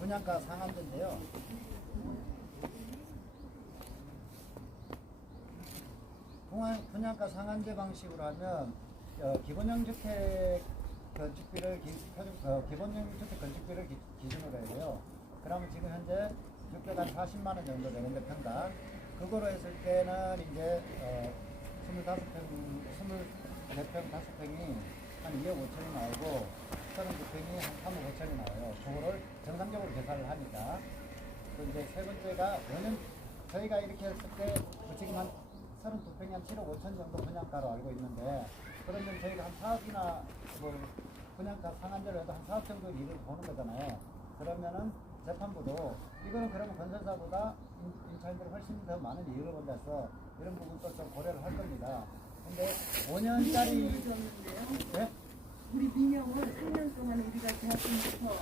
분양가 상한제인데요. 분양가 상한제 방식으로 하면 기본형 주택 건축비를 기본형 주택 건축비를 기준으로 해야 돼요. 그러면 지금 현재 주택 한 40만 원 정도 되는데 평당 그거로 했을 때는 이제 24평 5평이 한 2억 5천이 나오고 32평이 한 3억 5천이 나와요. 그거를 정상적으로 계산을 하니까. 그 이제 세 번째가 5년 저희가 이렇게 했을 때 지금 한 32평이 한 7억 5천 정도 분양가로 알고 있는데 그러면 저희가 한 4억이나 뭐 분양가 상한제로 해도 한 4억 정도 이익을 보는 거잖아요. 그러면은 재판부도 이거는 그러면 건설사보다 임차인들이 훨씬 더 많은 이익을 본다서 이런 부분도 좀 고려를 할 겁니다. 근데 5년짜리 네? 우리 민영은 3년 동안 우리가 계약금부터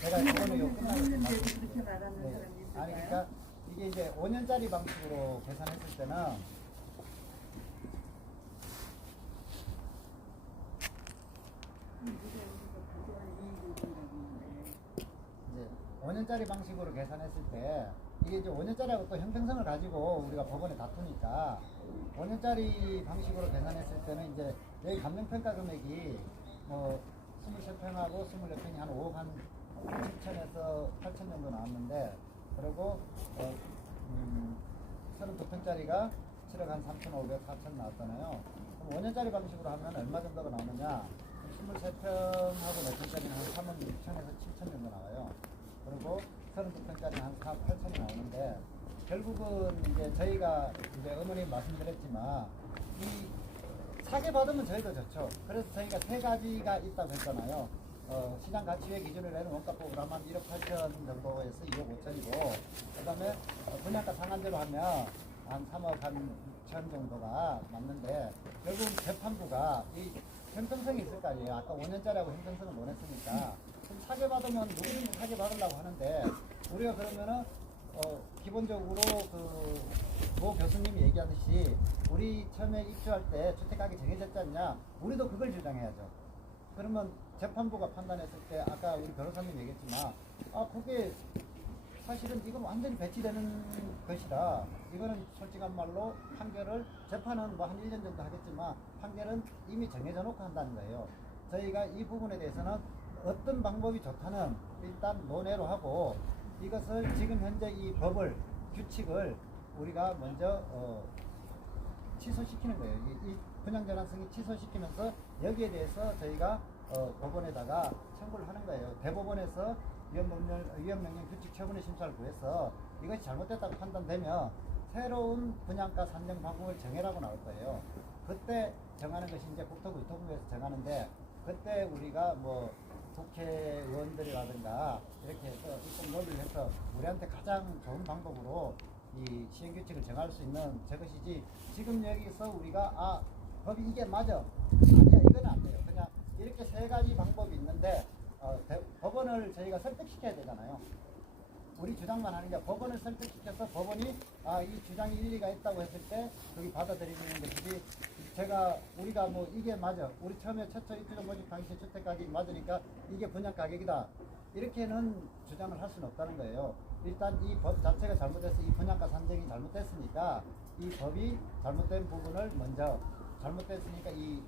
제가 이거는 요 했는데도 그렇게 말하는 네. 사람이 있을까요? 아니 그러니까 이게 이제 5년짜리 방식으로 계산했을 때는 이제 5년짜리 방식으로 계산했을 때 이게 이제 5년짜리하고 또 형평성을 가지고 우리가 법원에 다투니까 5년짜리 방식으로 계산했을 때는 이제 여기 감정평가 금액이 뭐 23평하고 24평이 한 5억 한 7천에서 8천 정도 나왔는데 그리고 32평짜리가 7억 한 3,500, 4천 나왔잖아요. 그럼 5년짜리 방식으로 하면 얼마 정도가 나오느냐? 23평하고 몇 평짜리는 한 3억 6천에서 7천 정도 나와요. 그리고 32평짜리는 한 4억 8천이 나오는데 결국은 이제 저희가 이제 어머님 말씀드렸지만 이 사게 받으면 저희도 좋죠. 그래서 저희가 세 가지가 있다고 했잖아요. 시장 가치회 기준을 내는 원가법으로 하면 1억 8천 정도에서 2억 5천이고 그 다음에 분양가 상한제로 하면 한 3억 한 6천 정도가 맞는데 결국 재판부가 이 형평성이 있을 거 아니에요. 아까 5년짜리하고 형평성을 원했으니까 그럼 사게 받으면 누구든지 사게 받으려고 하는데 우리가 그러면은 기본적으로 모 교수님이 얘기하듯이 우리 처음에 입주할 때 주택가격이 정해졌지 않냐? 우리도 그걸 주장해야죠. 그러면 재판부가 판단했을 때 아까 우리 변호사님 얘기했지만 그게 사실은 이건 완전히 배치되는 것이라 이거는 솔직한 말로 판결을 재판은 뭐 한 1년 정도 하겠지만 판결은 이미 정해져 놓고 한다는 거예요. 저희가 이 부분에 대해서는 어떤 방법이 좋다는 일단 논의로 하고 이것을 지금 현재 이 법을 규칙을 우리가 먼저 취소시키는 거예요. 이 분양전환승인 취소시키면서 여기에 대해서 저희가 법원에다가 청구를 하는 거예요. 대법원에서 위헌명령 규칙 처분의 심사를 구해서 이것이 잘못됐다고 판단되면 새로운 분양가 산정 방법을 정해라고 나올 거예요. 그때 정하는 것이 이제 국토교통부에서 정하는데 그때 우리가 뭐 국회의원들이라든가 이렇게 해서 입법 논의를 해서 우리한테 가장 좋은 방법으로 이 시행규칙을 정할 수 있는 저것이지 지금 여기서 우리가 아 법이 이게 맞아 아니야 이건 안 돼요. 그냥 이렇게 세 가지 방법이 있는데 법원을 저희가 설득시켜야 되잖아요. 우리 주장만 하는 게 아니라 법원을 설득시켜서 법원이 아 이 주장이 일리가 있다고 했을 때 거기 받아들이는 것이지 우리가 뭐 이게 맞아 우리 처음에 최초 입주자 모집 당시 주택가격이 맞으니까 이게 분양 가격이다 이렇게는 주장을 할 수는 없다는 거예요. 일단 이 법 자체가 잘못돼서 이 분양가 산정이 잘못됐으니까 이 법이 잘못된 부분을 먼저 잘못됐으니까 이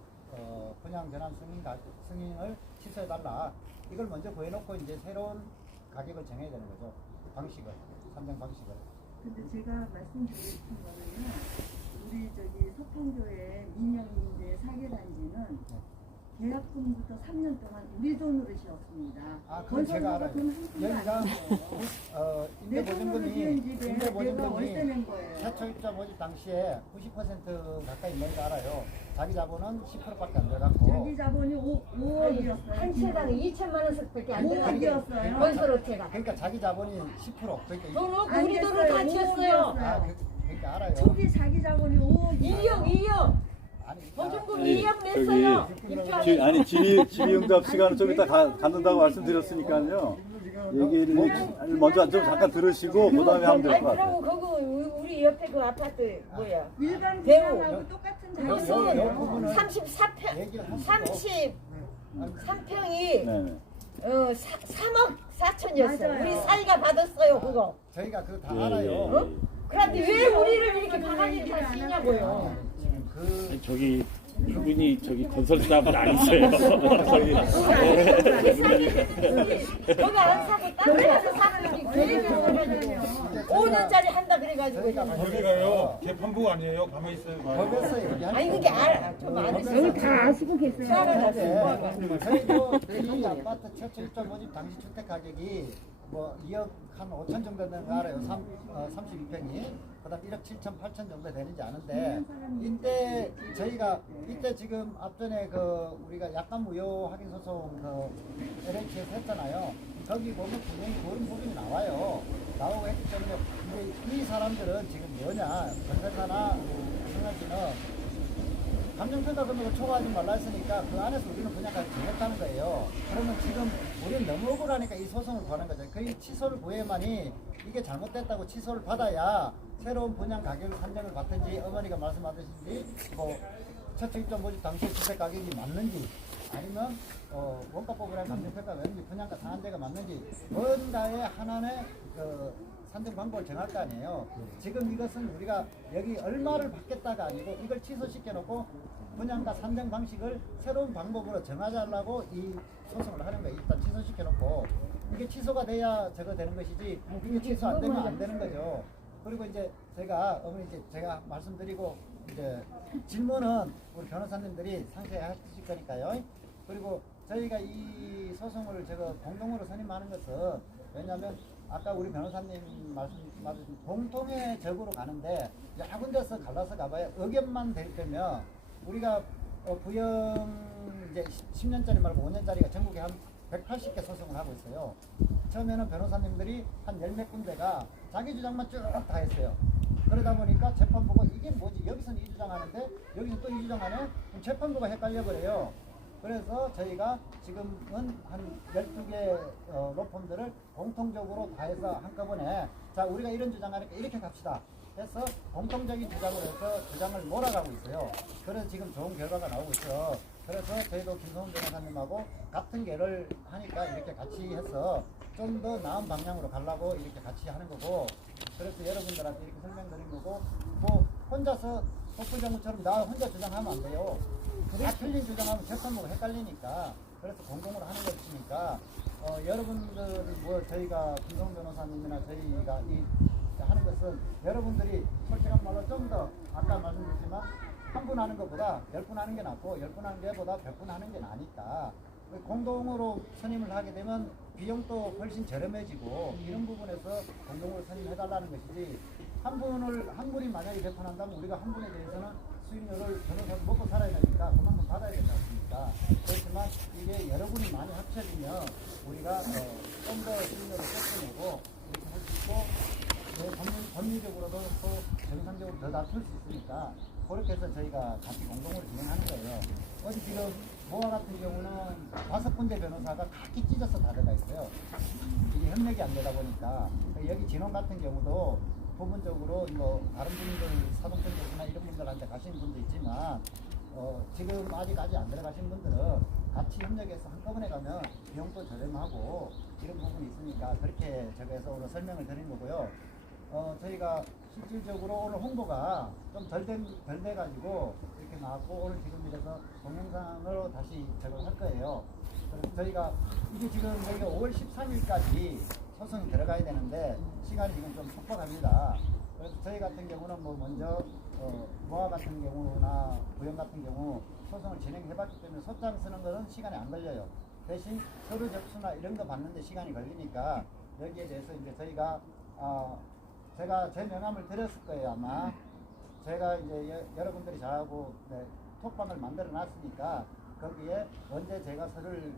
분양 전환 승인을 취소해달라 이걸 먼저 보여놓고 이제 새로운 가격을 정해야 되는 거죠. 방식을 산정 방식을. 근데 제가 말씀드리고 싶은 거는요. 우리 저기 서평교회 민영인재 사계단지는 계약금부터 3년 동안 우리 돈으로 지었습니다. 아, 그건 제가 알아요. 여기가 내 돈으로 지은 집에 내가 월세 임대보증금이 낸 거예요. 최초 입자 모집 당시에 90% 가까이 있는 거 알아요. 자기 자본은 10%밖에 안 들어갔고. 자기 자본이 5억이었어요. 한 채당 2천만 원씩밖에 안 들어갔어요. 5억이었어요. 건설업체가. 그러니까 자기 자본이 10%. 그러니까 돈 없고 안 우리 돈을 됐어요. 다 지었어요. 그러니까 알아요. 초기 자기 자본이 5억이었어요. 2억. 아니, 보증금 아니, 2억 냈어요. 아니 질의응답 시간은 좀 이따 갖는다고 말씀드렸으니까요. 얘기를 먼저 좀 잠깐 들으시고 그 다음에 하면 될 아니 것 같아요. 그러고 그거 우리 옆에 그 아파트 뭐야? 일반 배우. 분양하고 똑같은 무슨 자본이에요. 34평 얘기를 하시고. 33평이 네. 3억 4천이었어. 맞아요. 우리 사이가 받았어요 그거. 저희가 그거 다 예, 알아요. 예, 어? 그런데 왜 우리를 이렇게 바가지를 다 쓰냐고요. 지금 그 저기 이분이 저기 건설사분 아니세요? 저기 거기 안 사고 딴 데 가서 사는지 계획을 해가지고 5년짜리 한다 그래가지고 거기가요 개판부 아니에요? 가만히 있어요. 법에서 얘기할 아니 그게 좀 아저씨 여기 다 아시고 계세요. 네. 저희도 이 아파트 최초 입자 모집 당시 주택 가격이 뭐 2억 한 5천 정도 되는 거 알아요. 32평이. 그다음 1억 7천 8천 정도 되는지 아는데 이때 저희가 이때 지금 앞전에 그 우리가 약간 무효 확인 소송 그 LH에서 했잖아요. 거기 보면 분명히 그런 부분이 나와요. 나오고 했기 때문에 이제 이 사람들은 지금 뭐냐 건설사나 승낙지는 감정평가 금액을 초과하지 말라 했으니까 그 안에서 우리는 분양가를 정했다는 거예요. 그러면 지금 우리는 너무 억울하니까 이 소송을 구하는 거죠. 그 취소를 구해야만이 이게 잘못됐다고 취소를 받아야 새로운 분양 가격을 산정을 받든지 어머니가 말씀하듯이 뭐 최초 입자 모집 당시 주택 가격이 맞는지 아니면 원가법이랑 감정평가가 맞는지 분양가 상한제가 맞는지 뭔가의 하나의 산정 방법을 정할 거 아니에요. 지금 이것은 우리가 여기 얼마를 받겠다가 아니고 이걸 취소시켜 놓고 분양가 산정 방식을 새로운 방법으로 정하자라고 이 소송을 하는 거예요. 일단 취소시켜 놓고 이게 취소가 돼야 저거 되는 것이지 이게 취소 안 되면 안 되는 거죠. 그리고 이제 어머니 이제 제가 말씀드리고 이제 질문은 우리 변호사님들이 상세히 하실 거니까요. 그리고 저희가 이 소송을 제가 공동으로 선임하는 것은 왜냐하면 아까 우리 변호사님 말씀 공통의적으로 가는데 여러 군데서 갈라서 가봐야 의견만 되면 우리가 부영 이제 10년짜리 말고 5년짜리가 전국에 한 180개 소송을 하고 있어요. 처음에는 변호사님들이 한 10몇 군데가 자기 주장만 쭉 다 했어요. 그러다 보니까 재판부가 이게 뭐지? 여기서는 이 주장하는데 여기서 또 이 주장하네? 그럼 재판부가 헷갈려버려요. 그래서 저희가 지금은 한 12개 로펌들을 공통적으로 다 해서 한꺼번에 자 우리가 이런 주장하니까 이렇게 갑시다 해서 공통적인 주장을 해서 주장을 몰아가고 있어요. 그래서 지금 좋은 결과가 나오고 있어요. 그래서 저희도 김성훈 변호사님하고 같은 결을 하니까 이렇게 같이 해서 좀 더 나은 방향으로 가려고 이렇게 같이 하는 거고 그래서 여러분들한테 이렇게 설명드린 거고 뭐 혼자서 속불정부처럼 나 혼자 주장하면 안 돼요. 다 틀린 주장하면 재판부가 헷갈리니까 그래서 공동으로 하는 것이니까 여러분들 뭐 저희가 김성훈 변호사님이나 저희가 이 하는 것은 여러분들이 솔직한 말로 좀 더 아까 말씀드렸지만 한 분 하는 것보다 10분 하는 게 낫고 10분 하는 게보다 100분 하는 게 나니까 공동으로 선임을 하게 되면 비용도 훨씬 저렴해지고 이런 부분에서 공동으로 선임해달라는 것이지 한 분이 만약에 재판한다면 우리가 한 분에 대해서는 수익료를 변호사도 먹고 살아야 되니까 그만큼 받아야 되지 않습니까? 그렇지만 이게 여러분이 많이 합쳐지면 우리가 좀 더 수익료를 쫓겨내고 이렇게 할 수 있고 법리적으로도 또 정상적으로 더 다툴 수 있으니까 그렇게 해서 저희가 같이 공동으로 진행하는 거예요. 어디 지금 모아 같은 경우는 5군데 변호사가 각기 찢어서 다 들어가 있어요. 이게 협력이 안 되다 보니까 여기 진원 같은 경우도 부분적으로 뭐 다른 분들 사동편제나 이런 분들한테 가시는 분도 있지만 지금 아직 안 들어가신 분들은 같이 협력해서 한꺼번에 가면 비용도 저렴하고 이런 부분이 있으니까 그렇게 저기에서 오늘 설명을 드린 거고요. 저희가 실질적으로 오늘 홍보가 좀 덜 돼가지고 이렇게 나왔고 오늘 지금 이래서 동영상으로 다시 저걸 할 거예요. 그래서 저희가 이게 지금 저희가 5월 13일까지 소송이 들어가야 되는데 시간이 지금 좀 촉박합니다. 그래서 저희 같은 경우는 뭐 먼저 모아 같은 경우나 부영 같은 경우 소송을 진행해봤기 때문에 소장 쓰는 거는 시간이 안 걸려요. 대신 서류 접수나 이런 거 받는데 시간이 걸리니까 여기에 대해서 이제 저희가 제가 제 명함을 드렸을 거예요 아마. 제가 이제 여러분들이 저하고 톡방을 만들어 놨으니까 거기에 언제 제가 서류를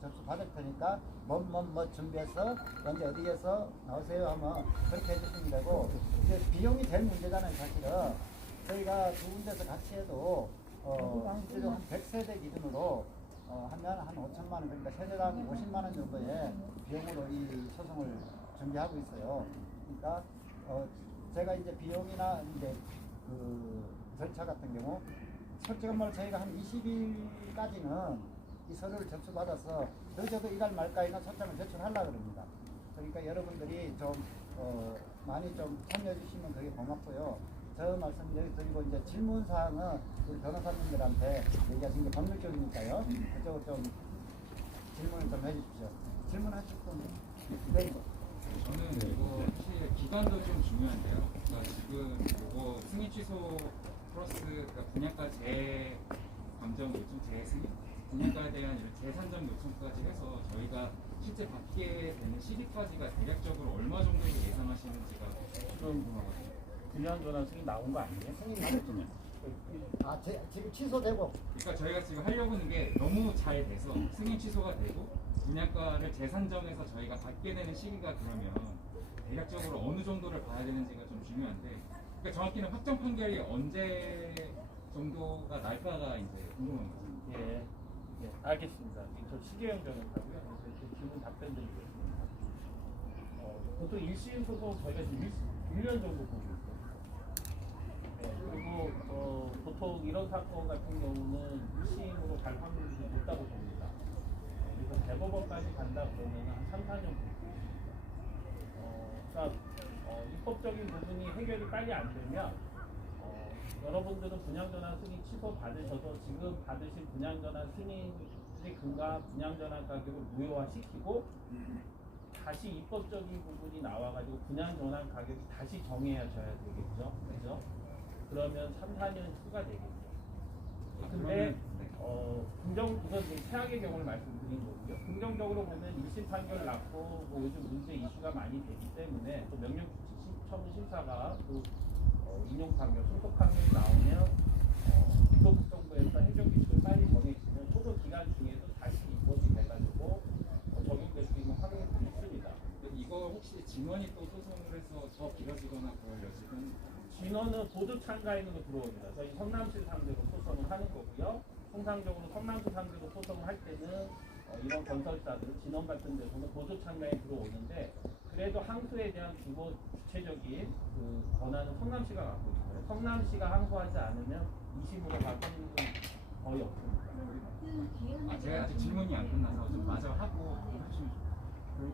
접수 받을 테니까 뭐 준비해서 언제 어디에서 나오세요 하면 그렇게 해주시면 되고 이제 비용이 제일 문제잖아요 사실은. 저희가 두 군데서 같이 해도 실제로 한 100세대 기준으로 하면 한 5천만 원 그러니까 세대당 50만 원 정도의 비용으로 이 소송을 준비하고 있어요. 그러니까 제가 이제 비용이나 이제 그 절차 같은 경우 솔직한 말로 저희가 한 20일까지는 이 서류를 접수받아서 늦어도 이달 말까지는 소장을 제출하려고 합니다. 그러니까 여러분들이 좀 많이 좀 참여해 주시면 되게 고맙고요. 저 말씀 여기 드리고 이제 질문 사항은 우리 변호사님들한테 얘기하신 게 법률 쪽이니까요. 그쪽으로 좀 질문을 좀 해주십시오. 질문하실 분? 네. 저는 이거 사실 기간도 좀 중요한데요. 그러니까 지금 이거 승인 취소 플러스 그러니까 분양가 재감정 요청, 재승인, 분양가에 대한 이런 재산정 요청까지 해서 저희가 실제 받게 되는 시기까지가 대략적으로 얼마 정도 예상하시는지가 좀 궁금하거든요. 분양 전환 승인 나온 거 아니에요? 승인 나왔군요. 지금 취소되고. 그러니까 저희가 지금 하려고 하는 게 너무 잘 돼서 승인 취소가 되고 분양가를 재산정해서 저희가 받게 되는 시기가 그러면 대략적으로 어느 정도를 봐야 되는지가 좀 중요한데, 그러니까 정확히는 확정 판결이 언제 정도가 날까가 이제 궁금한 거죠. 예, 알겠습니다. 저 시계형 변호사고요. 그래서 이렇게 질문 답변 드리겠습니다. 보통 1심 소송 저희가 지금 1년 정도 보고 있어요. 그리고 보통 이런 사건 같은 경우는 1심으로 갈 확률이 높다고 봅니다. 그래서 대법원까지 간다 그러면 한 3, 4년 봅니다. 그러니까 입법적인 부분이 해결이 빨리 안 되면 여러분들은 분양전환 승인 취소 받으셔서 지금 받으신 분양전환 승인의 근거 분양전환 가격을 무효화시키고 다시 입법적인 부분이 나와가지고 분양전환 가격이 다시 정해져야 되겠죠. 그죠? 그러면 3, 4년 후가 되겠죠. 근데 우선 최악의 경우를 말씀드린 거고요. 긍정적으로 보면 1심 판결 났고 뭐 요즘 문제 이슈가 많이 되기 때문에 또 명령처분 심사가 또 인용 판결, 소속 판결이 나오면 기소국정부에서 행정 기준을 빨리 정해주면 소속 기간 중에도 다시 입법이 돼가지고 적용될 수 있는 확률이 있습니다. 이거 혹시 진원이 또 소송을 해서 더 길어지거나 그럴 여지는? 진원은 보조 참가 있는 거 들어옵니다. 저희 성남시 상대로 소송을 하는 거고요. 통상적으로 성남시 상대로 소송을 할 때는 이런 건설사들, 진원 같은 데서는 보조 참가에 들어오는데 그래도 항소에 대한 구체적인 그 권한은 성남시가 갖고 있어요. 성남시가 항소하지 않으면 2심으로 갈 확률은 거의 없습니다. 제가 아직 질문이 안 끝나서 좀 마저 하고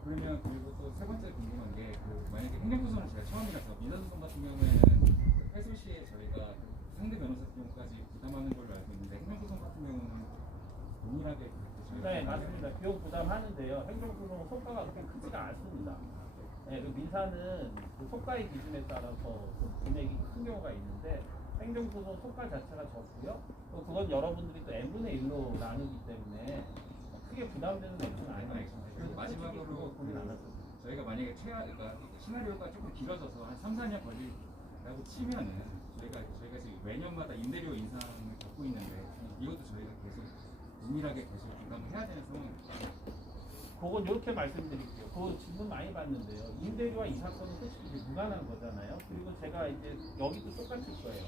그러면 그리고 또 세 번째 궁금한 게 만약에 행정소송을 제가 처음이라서 민사소송 같은 경우에는 회수 시에 저희가 상대 변호사 비용까지 부담하는 걸로 알고 있는데 행정소송 같은 경우는 동일하게 네, 맞습니다. 비용 부담하는데요. 행정소송은 성과가 그렇게 크지가 않습니다. 네, 그 민사는 그 속가의 기준에 따라서 금액이 큰 경우가 있는데 행정소송 속가 자체가 적고요. 또 그건 여러분들이 또 n분의 1로 나누기 때문에 크게 부담되는 내용은 아니에요. 그리고 마지막으로 저희가 만약에 그러니까 시나리오가 조금 길어져서 한 3, 4년 걸리라고 치면은 저희가 지금 매년마다 임대료 인상을 겪고 있는데 이것도 저희가 계속 은밀하게 계속 부담을 해야 되는 상황입니다. 그건 이렇게 말씀드릴게요. 그 질문 많이 받는데요. 임대료와 이 사건은 솔직히 이제 무관한 거잖아요. 그리고 제가 이제 여기도 똑같을 거예요.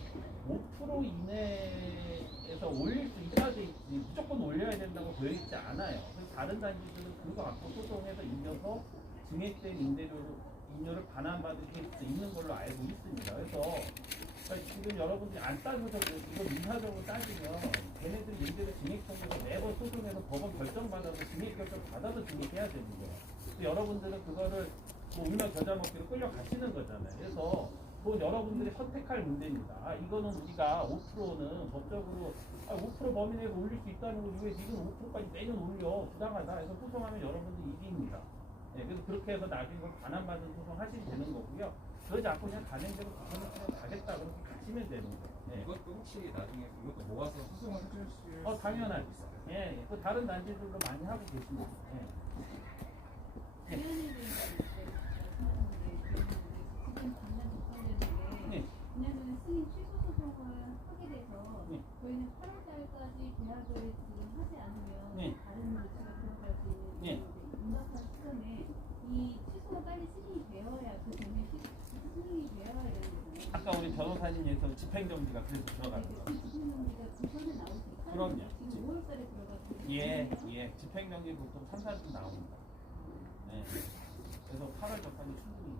5% 이내에서 올릴 수 있다 돼 있지 무조건 올려야 된다고 되어 있지 않아요. 그래서 다른 단지들은 그거 갖고 소송해서 이겨서 증액된 임료를 반환받을 케이스도 있는 걸로 알고 있습니다. 그래서 지금 여러분들이 안 따져서 이거 민사적으로 따지면 걔네들 임대료 증액 청구서 매번 소송해서 법원 결정 받아서 증액 결정 받아서 증액해야 되는 거예요. 근데 여러분들은 그거를 뭐 울며 겨자 먹기로 끌려가시는 거잖아요. 그래서 그건 여러분들이 선택할 문제입니다. 아, 이거는 우리가 5%는 법적으로 5% 범위 내에서 올릴 수 있다는 거 왜 지금 5%까지 매년 올려 부당하다 해서 소송하면 여러분들 이익입니다. 네, 그래서 그렇게 해서 나중에 그걸 반환받은 소송 하시면 되는 거고요. 그러지 않고 그냥 가는 대로 그냥 가겠다 그렇게 가시면 되는 거예요. 네. 이것도 혹시 나중에 이것도 모아서 소송을 해주실 수 당연하죠. 예, 그 다른 단지들도 많이 하고 계십니다. 예. 네. 왜냐하면 승인 취소 소송을 하게 돼서 네. 저희는 8월달까지 계약을 지금 하지 않으면 네. 다른 노치가 들어갈 수 있는 네. 임박한 시점에 이 취소가 빨리 승인이 되어야 그 전에 승인이 되어야 되는 거잖아요. 아까 우리 변호사님에서 집행정지가 그래서 들어가는 거예요. 그 집행정지가 그 전에 나올 수 있어요. 그럼요. 지금 5월달에 들어가고 예, 집행정지 보통 3, 4주 나옵니다. 네. 그래서 8월 전까지 충분히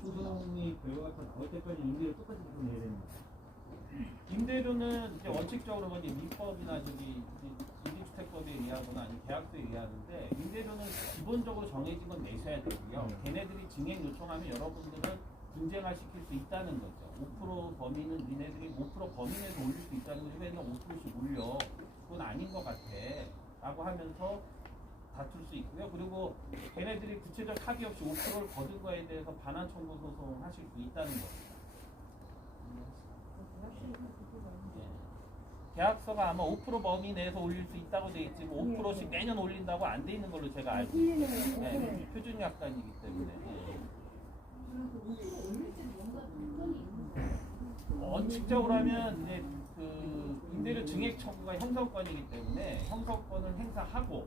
소송이 결과가 나올 때까지 임대료 똑같이 내야 되는 거예요. 임대료는 이제 원칙적으로 이제 민법이나 저기 임대주택법에 의하거나 아니면 계약서에 의하는데 임대료는 기본적으로 정해진 건 내셔야 되고요. 걔네들이 증액 요청하면 여러분들은 분쟁화시킬 수 있다는 거죠. 5% 범위는 니네들이 5% 범위 내에서 올릴 수 있다는 거지 왜 5%씩 올려? 그건 아닌 것 같아. 라고 하면서 다툴 수 있고요. 그리고 걔네들이 구체적 합의 없이 5%를 거둔 거에 대해서 반환 청구 소송하실 수 있다는 겁니다. 계약서가 아마 5% 범위 내에서 올릴 수 있다고 돼 있지 뭐 5%씩 매년 올린다고 안 돼 있는 걸로 제가 알고 있어요. 네, 표준 약관이기 때문에. 원칙적으로 하면 이제 그 임대료 증액 청구가 형성권이기 때문에 형성권을 행사하고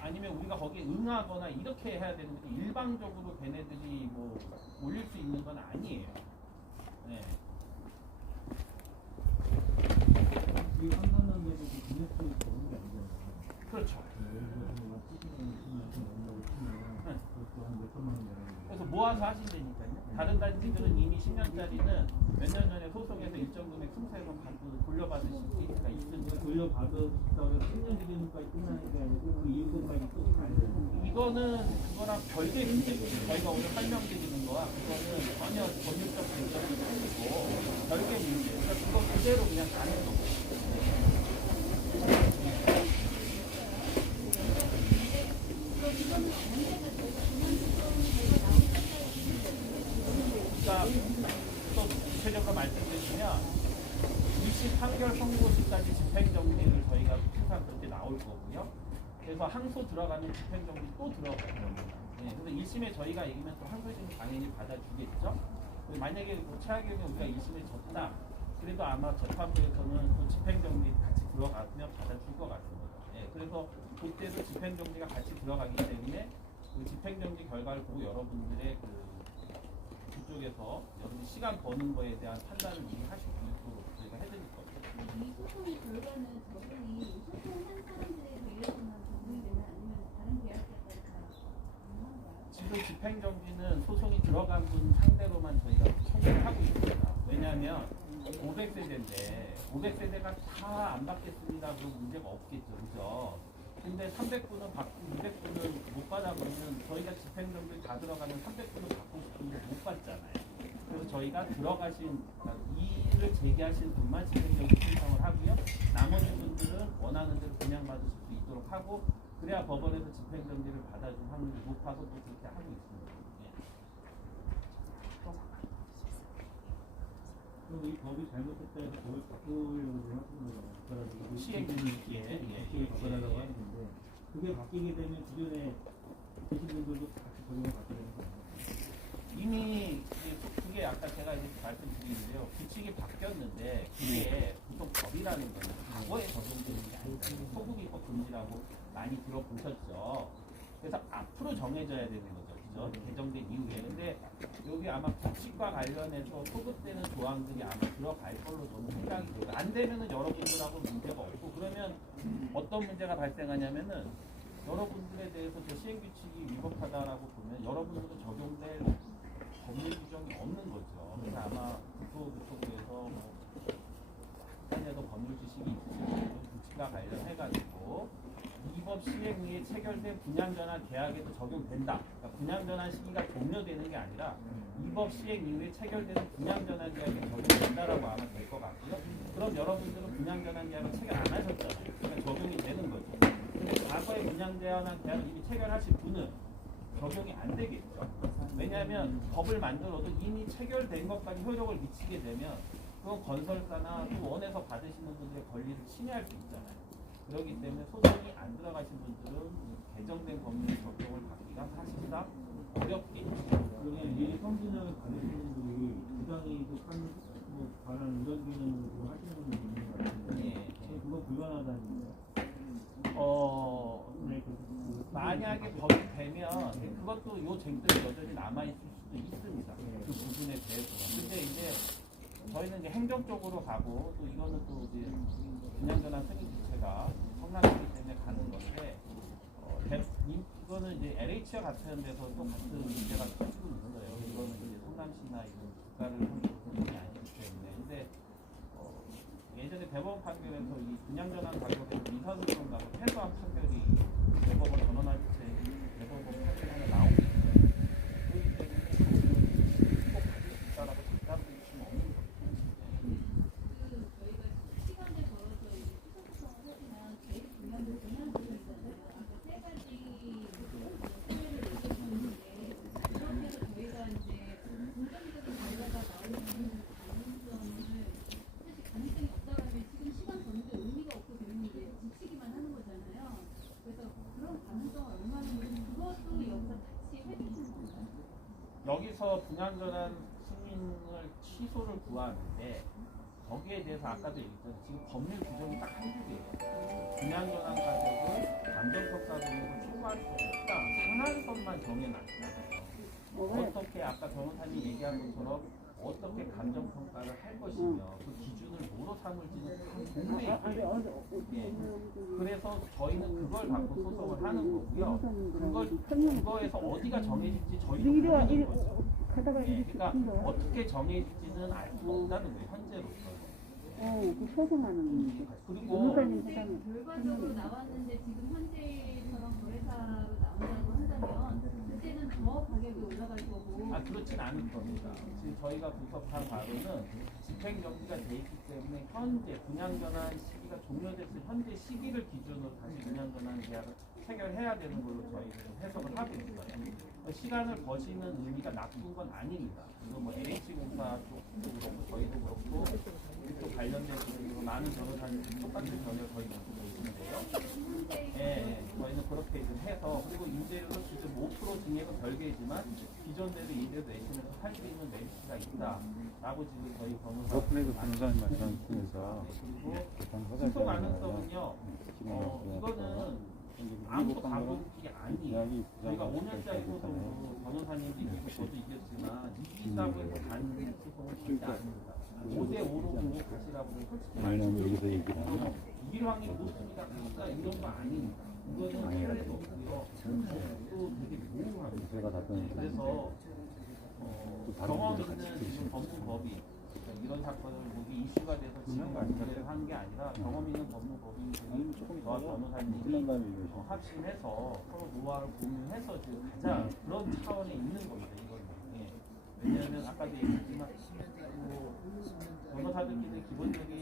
아니면 우리가 거기에 응하거나 이렇게 해야 되는 거지 일방적으로 걔네들이 뭐 올릴 수 있는 건 아니에요. 네. 이 한산남에서 금액적으로 적은 게 아니잖아요. 그렇죠. 네. 그것도 한 몇천만 원 되는 그래서 모아서 하신다니까요. 다른 단지들은 이미 10년짜리는 몇 년 전에 소송해서 일정 금액 승소해서 돌려받으신 케이스가 있습니다. 돌려받았다고 10년 뒤니까 끝나는 게 아니고 그 이후까지 또 가야 되는 이거는 그거랑 별개의 문제고요. 저희가 오늘 설명드리는 거와 그거는 전혀 법률적 문제는 아니고 별개의 문제예요. 그러니까 그거 그대로 그냥 가는 거고. 그러니까 또 구체적으로 말씀드리면 23개월 선고시까지 집행정지를 저희가 항상 그렇게 나올 거고요. 그래서 항소 들어가면 집행정지 또 들어갈 겁니다. 네, 그래서 1심에 저희가 이기면 또 항소심 당연히 받아주겠죠. 만약에 뭐 최악의 경우 우리가 1심에 졌다. 그래도 아마 재판부에서는 또 집행정지 같이 들어가면 받아줄 것 같습니다. 네, 그래서 그때도 집행정지가 같이 들어가기 때문에 그 집행정지 결과를 보고 여러분들의 그쪽에서 여러분이 시간 버는 거에 대한 판단을 미리 하실 수 있도록 저희가 해드릴 겁니다. 이 소송의 결과는 저분이 소송한 사람들에 대해서만 적용이 되나 아니면 다른 계약자까지 다 가능한가요? 지금 집행정지는 소송이 들어간 분 상대로만 저희가 청구를 하고 있습니다. 왜냐하면 500세대인데 500세대가 다 안 받겠습니다. 그런 문제가 없겠죠. 그죠? 근데 300분은 받고 200분은 못 받아 그러면 저희가 집행정지 다 들어가면 300분은 받고 싶은데 못 받잖아요. 그래서 저희가 들어가신 이의를 제기하신 분만 집행정지 신청을 하고요. 나머지 분들은 원하는 대로 그냥 받으실 수 있도록 하고 그래야 법원에서 집행정지를 받아줄 확률이 높아서 또 그렇게 하고 있습니다. 그럼 이 법이 잘못됐다 해서 법을 바꾸려고 하시는 거라고 시행이 바꿔달라고 하는데 그게 바뀌게 되면 기존에 계신 분들도 같이 적용을 받게 되는 거예요. 이미 그게 아까 제가 이제 말씀드리는데요. 규칙이 바뀌었는데 그게 보통 법이라는 거는 과거에 적용되는 게 아니라 소급입법 금지라고 많이 들어보셨죠. 그래서 앞으로 정해져야 되는 거죠. 그죠? 개정된 이후에. 근데 여기 아마 규칙과 관련해서 소급되는 조항들이 아마 들어갈 걸로 저는 생각이 들어요. 안 되면은 여러분들하고 문제가 없고, 그러면 어떤 문제가 발생하냐면은 여러분들에 대해서 저 시행규칙이 위법하다라고 보면 여러분들도 적용될 법률 규정이 없는 거죠. 그래서 아마 국토부에서 뭐 한에도 법률 지식이 있으시고 규칙과 관련해가지고 이 법 시행 후에 체결된 분양전환 계약에도 적용된다. 그러니까 분양전환 시기가 종료되는 게 아니라 이 법 시행 이후에 체결되는 분양전환 계약에 적용된다라고 아마 될 것 같고요. 그럼 여러분들은 분양전환 계약을 체결 안 하셨잖아요. 그러니까 적용이 되는 거죠. 근데 과거에 분양전환 계약을 이미 체결하신 분은 적용이 안 되겠죠. 왜냐하면 법을 만들어도 이미 체결된 것까지 효력을 미치게 되면 그건 건설사나 또 원에서 받으시는 분들의 권리를 침해할 수 있잖아요. 그렇기 때문에 소송이 안 들어가신 분들은 개정된 법률 적용을 받기가 사실상 어렵겠죠. 그러면 이 성분을 받으시는 분이 부당이익 뭐 관한 운전 기능으로 하시는 분이 있는 것 같은데 예. 그건 불가능하다는 거예요. 만약에 법이 되면 그것도 요 쟁점이 여전히 남아있을 수도 있습니다. 그 부분에 대해서. 근데 이제 저희는 이제 행정적으로 가고 또 이거는 또 이제 분양전환 승인 주체가 성남이기 때문에 가는 건데 이거는 이제 LH와 같은 데서 또 같은 문제가 생기고 있어요. 이거는 이제 성남시나 이런 국가를 하는 부분이 아니기 때문에. 근데 예전에 대법원 판결에서 이 분양전환 가격에서 민사소송 가서 패소한 판결이 대법원 전원할 때 대법원 판결이 하나 나오고 있어요. 그렇기 때문에 꼭 가질 수 있다라고 장담드릴 수는 없는 거죠. 저희가 시간을 걸어서 이제 수소송을 하지만 제일 중요한 건 분양소송이잖아요. 아까 세 가지 사례를 얘기하셨는데 그렇게 해서 저희가 이제 긍정적인 결과가 나오는 가능성을 사실 가능성이 없다라면 지금 시간 버는데 의미가 없고 되는 게 지치기만 하는 거잖아요. 그래서 그런 가능성을 얼마나 그것도 여기서 같이 해주시는 건가요? 여기서 분양전환 승인을 취소를 구하는데 거기에 대해서 아까도 얘기했잖아요. 지금 법률 규정이 딱 한두 개예요. 분양전환 가격을 감정평가 금액을 초과할 수 없다. 상한선만 정해놨잖아요. 어떻게 아까 변호사님 얘기한 것처럼 어떻게 감정평가를 할 것이며 그 기준을 뭐로 삼을지는 다 공부에 있어요. 그래서 저희는 그걸 갖고 소송을 하는 거고요. 그거에서 어디가 정해질지 저희도 모르는 거죠. 그러니까 어떻게 정해질지는 알 수가 없다는 거예요. 현재로서. 그리고 결과적으로 나왔는데 지금 현재처럼 거래사로 나온다고 한다면 그때는 더 가격이 올라갈 거고. 그렇진 않을 겁니다. 지금 저희가 분석한 바로는 집행정지가 돼 있기 때문에 현재 분양전환 시기가 종료됐을 현재 시기를 기준으로 다시 분양전환 계약을 체결해야 되는 걸로 저희는 해석을 하고 있어요. 시간을 버시는 의미가 나쁜 건 아닙니다. 그리고 뭐 LH공사 쪽도 그렇고 저희도 그렇고 또 관련된 부분으로 많은 변호사님들이 똑같은 견해를 저희 갖고 있는데요. 예, 저희는 그렇게 좀 해서 그리고 임대료도 지금 5% 증액은 별개이지만 기존대로 임대료 내시면서 할 수 있는 메리트가 있다라고 지금 저희 변호사님 말씀하시면서 그리고 취소 가능성은요. 이거는 아무도 가본 게 아니에요. 저희가 5년짜리 소송으로 변호사님도 이기고 저도 이겼지만 이긴다고 해서 간 소송은 절대 아닙니다. 5대5로 보고 가시라고 솔직히 말씀드리면 이길 확률이 높습니다. 그러니까 이런 거 아닙니다. 이거는 사례도 없고요. 또 되게 모호합니다. 그래서 경험 있는 지금 법무법이 이런 사건을 모두 이슈가 돼서 지금 말씀을 하는 게 아니라 경험 있는 법무법인들이 저와 변호사님이 합심해서 서로 노하우를 공유해서 지금 가장 그런 차원에 있는 겁니다. 이거는. 예. 왜냐하면 아까도 얘기했지만 변호사들끼리 기본적인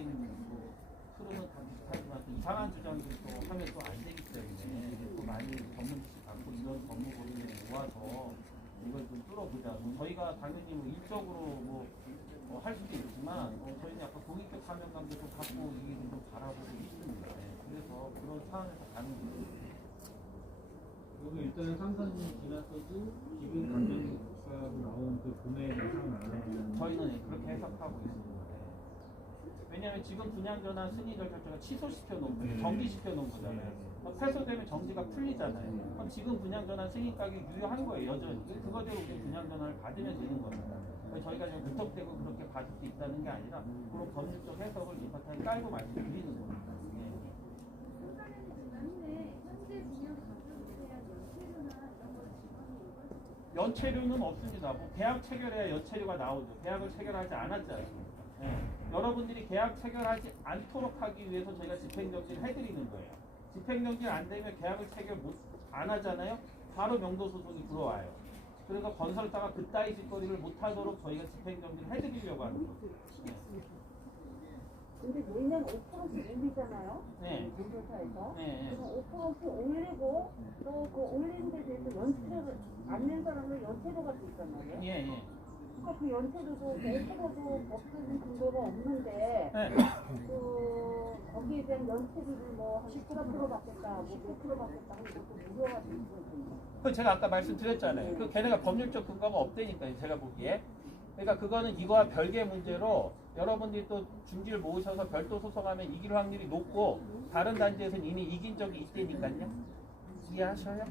흐름은 다 비슷하지만 또 이상한 주장들도 하면 또 안 되기 때문에 또 많이 전문 지식 갖고 이런 법무법인들이 모아서 이걸 좀 뚫어보자. 저희가 당연히 뭐 일적으로 할 수도 있지만 저희는 약간 공익적 사명감도 좀 갖고 이 일을 좀 바라보고 있습니다. 네. 그래서 그런 차원에서 가는 거예요. 그리고 일단은 3선이 지났어도 기금 감정가로 나온 그 금액 이상은 안 나오는 저희는 그렇게 해석하고 있습니다. 네. 왜냐하면 지금 분양전환 승인 절차가 취소시켜 놓은 거예요. 정지시켜 놓은 거잖아요. 패소되면 정지가 풀리잖아요. 그럼 지금 분양전환 승인 가격이 유효한 거예요. 여전히. 그거대로 우리 분양전환을 받으면 되는 겁니다. 저희가 좀 무턱대고 그렇게 받을 수 있다는 게 아니라 그런 법률적 해석을 이 파트에 깔고 말씀드리는 겁니다. 연체료는 없습니다. 뭐 계약 체결해야 연체료가 나오죠. 계약을 체결하지 않았잖아요. 여러분들이 계약 체결하지 않도록 하기 위해서 저희가 집행정지를 해드리는 거예요. 집행정지 안 되면 계약을 체결 안 하잖아요. 바로 명도소송이 들어와요. 그래서 건설사가 그따위 짓거리를 못하도록 저희가 집행정지를 해드리려고 하는 거죠. 근데 매년 5%씩 올리잖아요. 네. 건설사에서. 네. 그럼 5% 올리고 또 그 올리는 데 대해서 연체를 안 낸 사람은 연체료가 또 있잖아요. 예, 예. 그러니까 그 연체료도 5%도 법적인 근거가 없는데 네. 그 거기에 대한 연체료를 뭐한 10% 받겠다, 뭐 5% 받겠다 하는 것도 무료가 돼 있거든요. 그 제가 아까 말씀드렸잖아요. 그 걔네가 법률적 근거가 없다니까요. 제가 보기에. 그러니까 그거는 이거와 별개의 문제로 여러분들이 또 중지를 모으셔서 별도 소송하면 이길 확률이 높고 다른 단지에서는 이미 이긴 적이 있다니까요. 이해하셔요?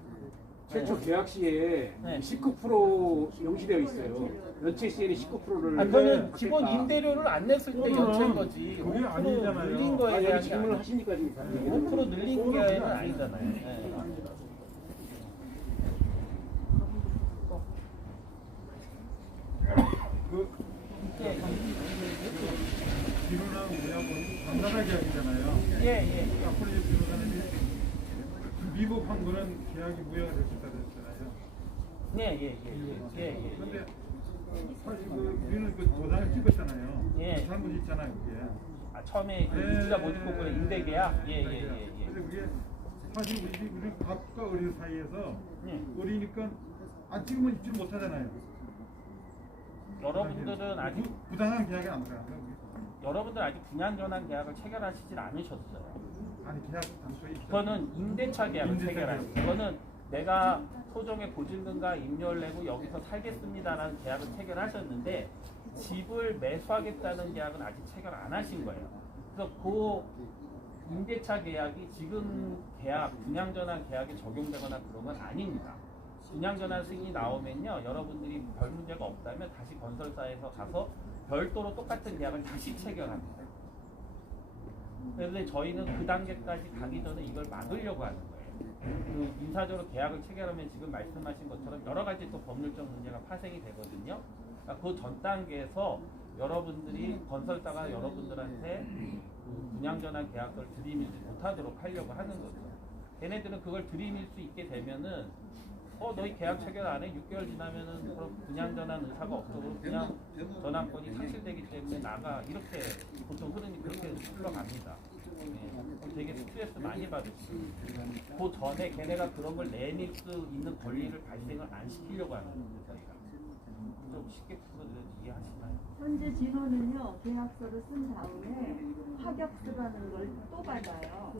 최초 계약 시에 네. 19% 명시되어 있어요. 연체 시에는 19%를. 아, 그거는 기본 임대료를 안 냈을 때 연체인 거지. 그게 5% 아니잖아요. 늘린 거에 대한 게 질문을 아니에요. 하시니까 지금. 5% 늘린 거에는 아니잖아요. 네. 비로랑 우리하고 간단하게 이야기잖아요. 예. 앞으로 이제 변호사님이 미법한 거는 계약이 무효가 될 수 있다 그랬잖아요. 예. 그런데 사실 우리는 그 도장을 찍었잖아요. 예. 잘못 있잖아요, 그게. 아, 처음에 우리가 모집 공고는 임대계약? 예. 근데 그게 사실 우리 밥과 어린 사이에서 예. 어리니까 안 찍으면 입질 못 하잖아요. 여러분들은 아직 부당한 계약이 안 들어가요. 여러분들 아직 분양전환 계약을 체결하시질 않으셨어요. 아니 계약 당초에 그거는 임대차 계약을 임대차 체결하는 계약. 그거는 내가 소정의 보증금과 임료를 내고 여기서 살겠습니다라는 계약을 체결하셨는데 집을 매수하겠다는 계약은 아직 체결 안 하신 거예요. 그래서 그 임대차 계약이 지금 계약, 분양전환 계약에 적용되거나 그런 건 아닙니다. 분양전환 승인이 나오면요, 여러분들이 별 문제가 없다면 다시 건설사에서 가서 별도로 똑같은 계약을 다시 체결합니다. 그런데 저희는 그 단계까지 가기 전에 이걸 막으려고 하는 거예요. 그 인사적으로 계약을 체결하면 지금 말씀하신 것처럼 여러 가지 또 법률적 문제가 파생이 되거든요. 그러니까 그 전 단계에서 여러분들이 건설사가 여러분들한테 그 분양전환 계약서를 들이밀지 못하도록 하려고 하는 거죠. 걔네들은 그걸 들이밀 수 있게 되면은 너희 계약 체결 안 해? 6개월 지나면은 그럼 분양전환 의사가 없어서 그냥 전환권이 상실되기 때문에 나가. 이렇게 보통 흐름이 그렇게 흘러갑니다. 네. 되게 스트레스 많이 받으시죠. 그 전에 걔네가 그런 걸 내밀 수 있는 권리를 발생을 안 시키려고 하는 거예요, 저희가. 좀 쉽게 풀어드려도 이해하시나요? 현재 진호는요, 계약서를 쓴 다음에 파격서라는 걸 또 받아요.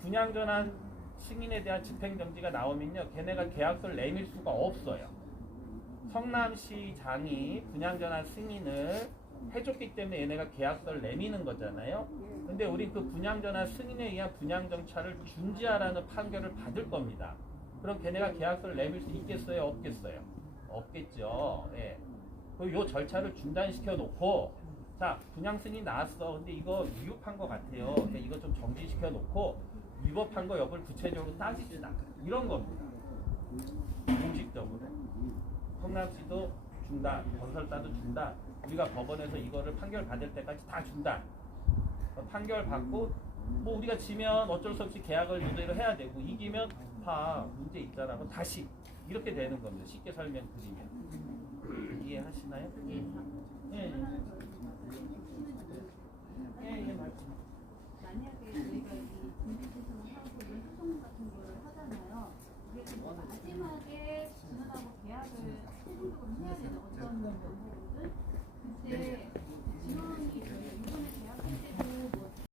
분양전환 승인에 대한 집행정지가 나오면요, 걔네가 계약서를 내밀 수가 없어요. 성남시장이 분양전환 승인을 해줬기 때문에 얘네가 계약서를 내미는 거잖아요. 근데 우리 그 분양전환 승인에 의한 분양정차를 중지하라는 판결을 받을 겁니다. 그럼 걔네가 계약서를 내밀 수 있겠어요? 없겠어요? 없겠죠. 예. 그리고 요 절차를 중단시켜 놓고, 자, 분양 승인 나왔어. 근데 이거 위법한 것 같아요. 그러니까 이거 좀 정지시켜 놓고 위법한 거 여부를 구체적으로 따지시다. 이런 겁니다. 공식적으로. 성남시도 중단, 건설사도 중단, 우리가 법원에서 이거를 판결 받을 때까지 다 중단. 판결 받고 뭐 우리가 지면 어쩔 수 없이 계약을 유지를 해야 되고 이기면 문제 있잖아. 그럼 다시 이렇게 되는 겁니다. 쉽게 설명드리면. 이해하시나요? 예, 말씀. 만약에 저희가 이 중지시설을 하고 소송 같은 거를 하잖아요. 그래서 마지막에 진원하고 계약을 최종적으로 해야 되는 어떤 방법으로